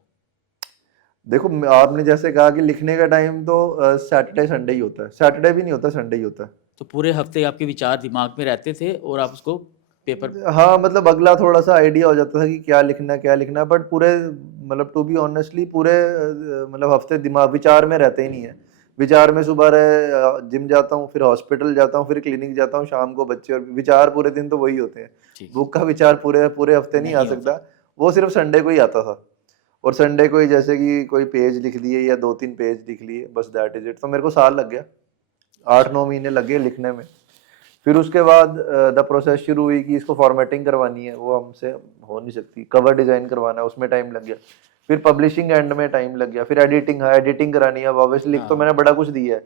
देखो आपने जैसे कहा कि लिखने का टाइम तो सैटरडे संडे ही होता है. सैटरडे भी नहीं होता, संडे ही होता है. तो पूरे हफ्ते आपके विचार दिमाग में रहते थे और आप उसको पेपर, हाँ मतलब अगला थोड़ा सा आइडिया हो जाता था कि क्या लिखना है, बट पूरे मतलब टू बी ऑनेस्टली पूरे मतलब हफ्ते दिमाग विचार में रहते ही नहीं है. विचार में सुबह जिम जाता हूँ, फिर हॉस्पिटल जाता हूँ, फिर क्लिनिक जाता हूँ, शाम को बच्चे, और विचार पूरे दिन तो वही होते हैं. बुक का विचार पूरे हफ्ते नहीं आ सकता, वो सिर्फ संडे को ही आता था. और संडे को ही जैसे कि कोई पेज लिख दिए या 2-3 पेज लिख लिए, बस दैट इज इट. तो मेरे को साल लग गया, 8-9 महीने लगे लिखने में. फिर उसके बाद द प्रोसेस शुरू हुई कि इसको फॉर्मेटिंग करवानी है, वो हमसे हो नहीं सकती. कवर डिजाइन करवाना है, उसमें टाइम लग गया. फिर पब्लिशिंग एंड में टाइम लग गया. फिर एडिटिंग, हाँ एडिटिंग करानी है. अब ऑब्वियसली लिख तो मैंने बड़ा कुछ दिया है.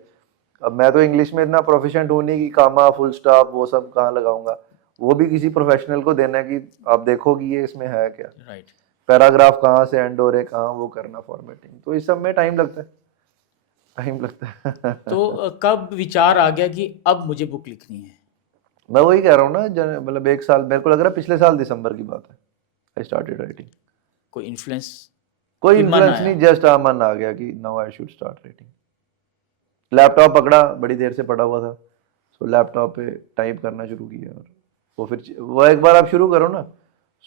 अब मैं तो इंग्लिश में इतना प्रोफिशिएंट हूँ नहीं कि कामा, फुल स्टॉप वो सब कहाँ लगाऊंगा. वो भी किसी प्रोफेशनल को देना है कि आप देखो कि ये इसमें है क्या. राइट. पैराग्राफ कहाँ से एंड हो रहे, कहाँ वो करना फॉर्मेटिंग. तो इस सब में टाइम लगता है. तो कब विचार आ गया कि अब मुझे बुक लिखनी है? मैं वही कह रहा हूँ ना, मतलब 1 साल, मेरे को लग रहा है पिछले साल दिसंबर की बात है, आई स्टार्टेड राइटिंग. कोई इन्फ्लुएंस नहीं, जस्ट मन आ गया कि now I should start writing. Laptop पकड़ा, बड़ी देर से पड़ा हुआ था, सो लैपटॉप पे टाइप करना शुरू किया. और वो फिर वो एक बार आप शुरू करो ना,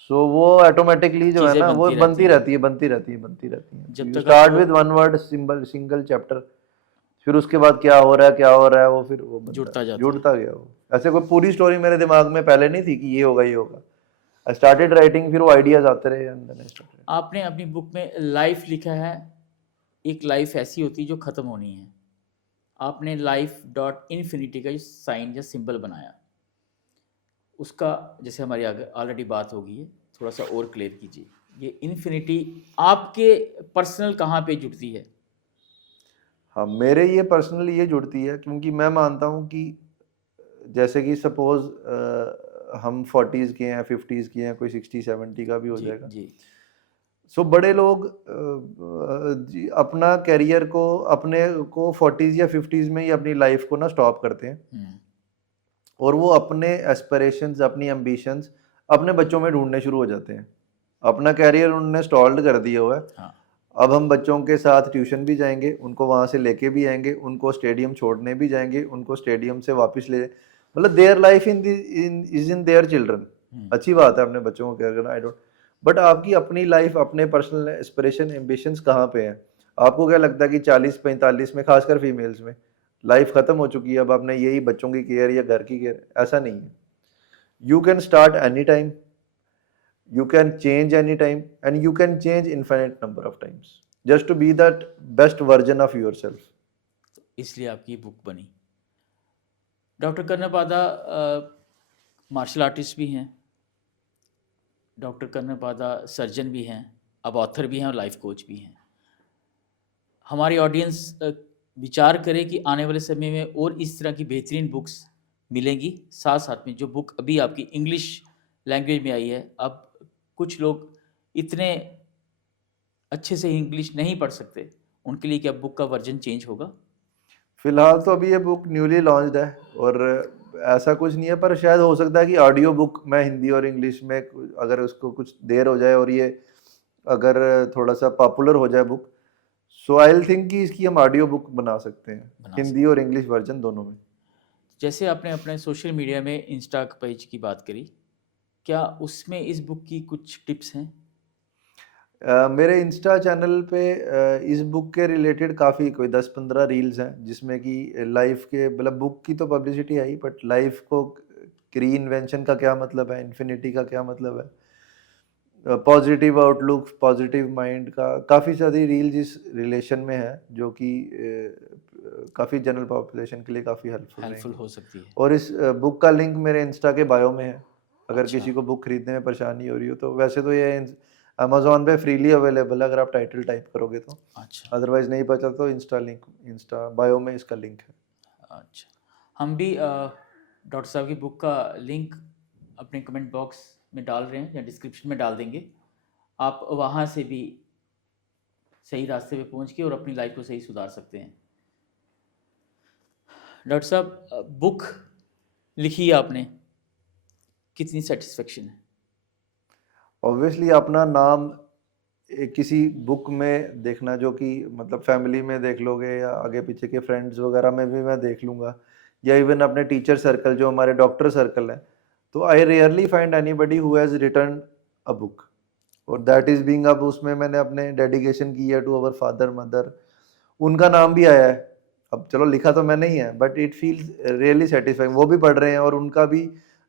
सो वो ऑटोमेटिकली जो है ना वो बनती रहती है. जब तक start with one word, single chapter, फिर उसके बाद क्या हो रहा है वो फिर वो जुड़ता गया. वो ऐसे कोई पूरी स्टोरी मेरे दिमाग में पहले नहीं थी कि ये होगा. आई स्टार्टेड राइटिंग, फिर वो आइडियाज आते रहे. आपने अपनी बुक में लाइफ लिखा है, एक लाइफ ऐसी होती है जो ख़त्म होनी है. आपने लाइफ डॉट इन्फिनिटी का साइन या सिंबल बनाया, उसका जैसे हमारी ऑलरेडी बात हो गई है, थोड़ा सा और क्लियर कीजिए. ये इन्फिनिटी आपके पर्सनल कहाँ पे जुड़ती है? हाँ, मेरे ये पर्सनली ये जुड़ती है क्योंकि मैं मानता हूँ कि जैसे कि सपोज हम 40s के हैं, 50s के हैं, कोई 60-70 का भी हो जाएगा. सो बड़े लोग अपना करियर को, अपने को 40s या 50s में ही अपनी लाइफ को ना स्टॉप करते हैं, और वो अपने एस्पिरेशंस, अपनी एम्बिशंस अपने बच्चों में ढूंढने शुरू हो जाते हैं. अपना करियर उन्होंने स्टॉल्ड कर दिया हुआ है. हाँ. अब हम बच्चों के साथ ट्यूशन भी जाएंगे, उनको वहाँ से लेके भी आएंगे, उनको स्टेडियम छोड़ने भी जाएंगे, उनको स्टेडियम से वापस ले, मतलब their life is in their children. अच्छी बात है अपने बच्चों को केयर करना, आई डोंट, बट आपकी अपनी लाइफ, अपने पर्सनल एस्पिरेशन, एम्बिशंस कहाँ पे हैं? आपको क्या लगता है कि 40-45 में, खासकर फीमेल्स में, लाइफ खत्म हो चुकी है, अब आपने यही बच्चों की केयर या घर की केयर? ऐसा नहीं है। You can start any time, you can change anytime, and you can change infinite number of times just to be that best version of yourself. इसलिए आपकी बुक बनी। डॉक्टर कर्णपादा मार्शल आर्टिस्ट भी हैं, डॉक्टर कर्णपादा सर्जन भी हैं, अब author भी हैं और लाइफ कोच भी हैं। हमारी ऑडियंस विचार करे कि आने वाले समय में और इस तरह की बेहतरीन बुक्स मिलेंगी। साथ साथ में जो बुक अभी आपकी इंग्लिश लैंग्वेज में आई है, अब कुछ लोग इतने अच्छे से इंग्लिश नहीं पढ़ सकते, उनके लिए क्या बुक का वर्जन चेंज होगा? फिलहाल तो अभी ये बुक न्यूली लॉन्च्ड है और ऐसा कुछ नहीं है, पर शायद हो सकता है कि ऑडियो बुक मैं हिंदी और इंग्लिश में अगर उसको कुछ देर हो जाए और ये अगर थोड़ा सा पॉपुलर हो जाए book, so I will think कि इसकी हम ऑडियो बुक बना सकते हैं, हिंदी और इंग्लिश वर्जन दोनों में। जैसे आपने अपने सोशल मीडिया में इंस्टा पेज की बात करी, क्या उसमें इस बुक की कुछ टिप्स हैं? मेरे इंस्टा चैनल पे इस बुक के रिलेटेड काफ़ी कोई 10-15 रील्स हैं, जिसमें कि लाइफ के, मतलब बुक की तो पब्लिसिटी आई, बट लाइफ को री इन्वेंशन का क्या मतलब है, इन्फिनिटी का क्या मतलब है, पॉजिटिव आउटलुक, पॉजिटिव माइंड का काफ़ी सारी रील्स इस रिलेशन में है, जो कि काफ़ी जनरल पॉपुलेशन के लिए काफ़ी हेल्पफुल हो सकती है। और इस बुक का लिंक मेरे इंस्टा के बायो में है, अगर अच्छा। किसी को बुक खरीदने में परेशानी हो रही हो तो। वैसे तो ये अमेजोन पे फ्रीली अवेलेबल है अगर आप टाइटल टाइप करोगे तो। अच्छा। अदरवाइज नहीं पता तो इंस्टा बायो में इसका लिंक है। अच्छा, हम भी डॉक्टर साहब की बुक का लिंक अपने कमेंट बॉक्स में डाल रहे हैं या डिस्क्रिप्शन में डाल देंगे। आप वहाँ से भी सही रास्ते पे पहुँच के और अपनी लाइफ को सही सुधार सकते हैं। डॉक्टर साहब, बुक लिखी है आपने, कितनी सेटिस्फेक्शन है? ऑब्वियसली अपना नाम किसी बुक में देखना, जो कि मतलब फैमिली में देख लोगे या आगे पीछे के फ्रेंड्स वगैरह में भी मैं देख लूँगा, या इवन अपने टीचर सर्कल जो हमारे डॉक्टर सर्कल है, तो I rarely find anybody who has written a book, और दैट इज़ बीइंग, अब उसमें मैंने अपने डेडिकेशन की है टू अवर फादर मदर, उनका नाम भी आया है। अब चलो लिखा तो मैंने ही है, but it feels really satisfying, वो भी पढ़ रहे हैं और उनका भी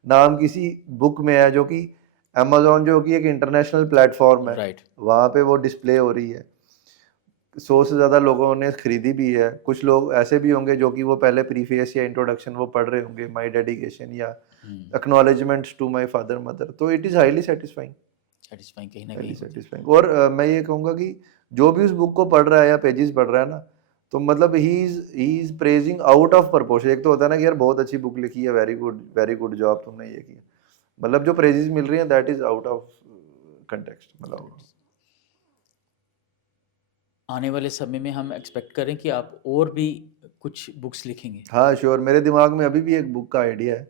नाम किसी बुक में है, जो कि अमेजोन जो कि एक इंटरनेशनल प्लेटफॉर्म है, राइट। वहाँ पे वो डिस्प्ले हो रही है। 100 से ज़्यादा लोगों ने खरीदी भी है। कुछ लोग ऐसे भी होंगे जो कि वो पहले प्रीफेस या इंट्रोडक्शन वो पढ़ रहे होंगे, माय डेडिकेशन या acknowledgements to my father mother, तो it is highly satisfying, satisfying कहीं ना हाईली कहीं होती है। सेटिस्फाइंग। और मैं ये कहूँगा कि जो भी उस बुक को पढ़ रहा है या पेजेस पढ़ रहा है ना, तो मतलब he is praising out of proportion. एक तो होता है ना कि यार बहुत अच्छी बुक लिखी है, वेरी गुड जॉब तुमने ये किया, मतलब जो प्रेजेस मिल रही हैं that is out of context. मतलब आने वाले समय में हम एक्सपेक्ट करें कि आप और भी कुछ बुक्स लिखेंगे? हाँ श्योर, मेरे दिमाग में अभी भी एक बुक का आइडिया है।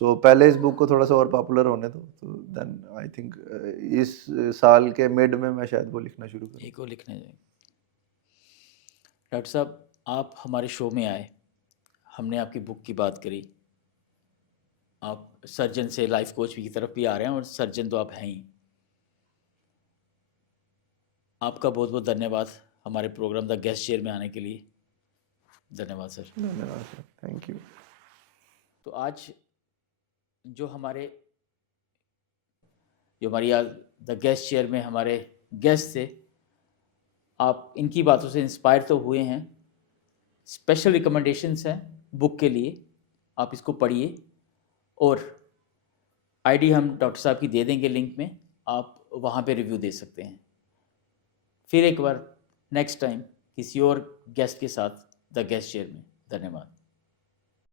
सो पहले इस बुक को थोड़ा सा और पॉपुलर होने दो, तो देन आई थिंक इस साल के मिड में मैं शायद वो लिखना शुरू करूँ। एक और लिखने जाएंगे। डॉक्टर साहब, आप हमारे शो में आए, हमने आपकी बुक की बात करी, आप सर्जन से लाइफ कोच की तरफ भी आ रहे हैं और सर्जन तो आप हैं ही। आपका बहुत बहुत धन्यवाद हमारे प्रोग्राम द गेस्ट चेयर में आने के लिए। धन्यवाद सर। धन्यवाद सर, थैंक यू। तो आज जो हमारी आज द गेस्ट चेयर में हमारे गेस्ट थे, आप इनकी बातों से इंस्पायर तो हुए हैं। स्पेशल रिकमेंडेशंस हैं बुक के लिए, आप इसको पढ़िए और आईडी हम डॉक्टर साहब की दे देंगे लिंक में, आप वहाँ पे रिव्यू दे सकते हैं। फिर एक बार नेक्स्ट टाइम किसी और गेस्ट के साथ द गेस्ट चेयर में। धन्यवाद।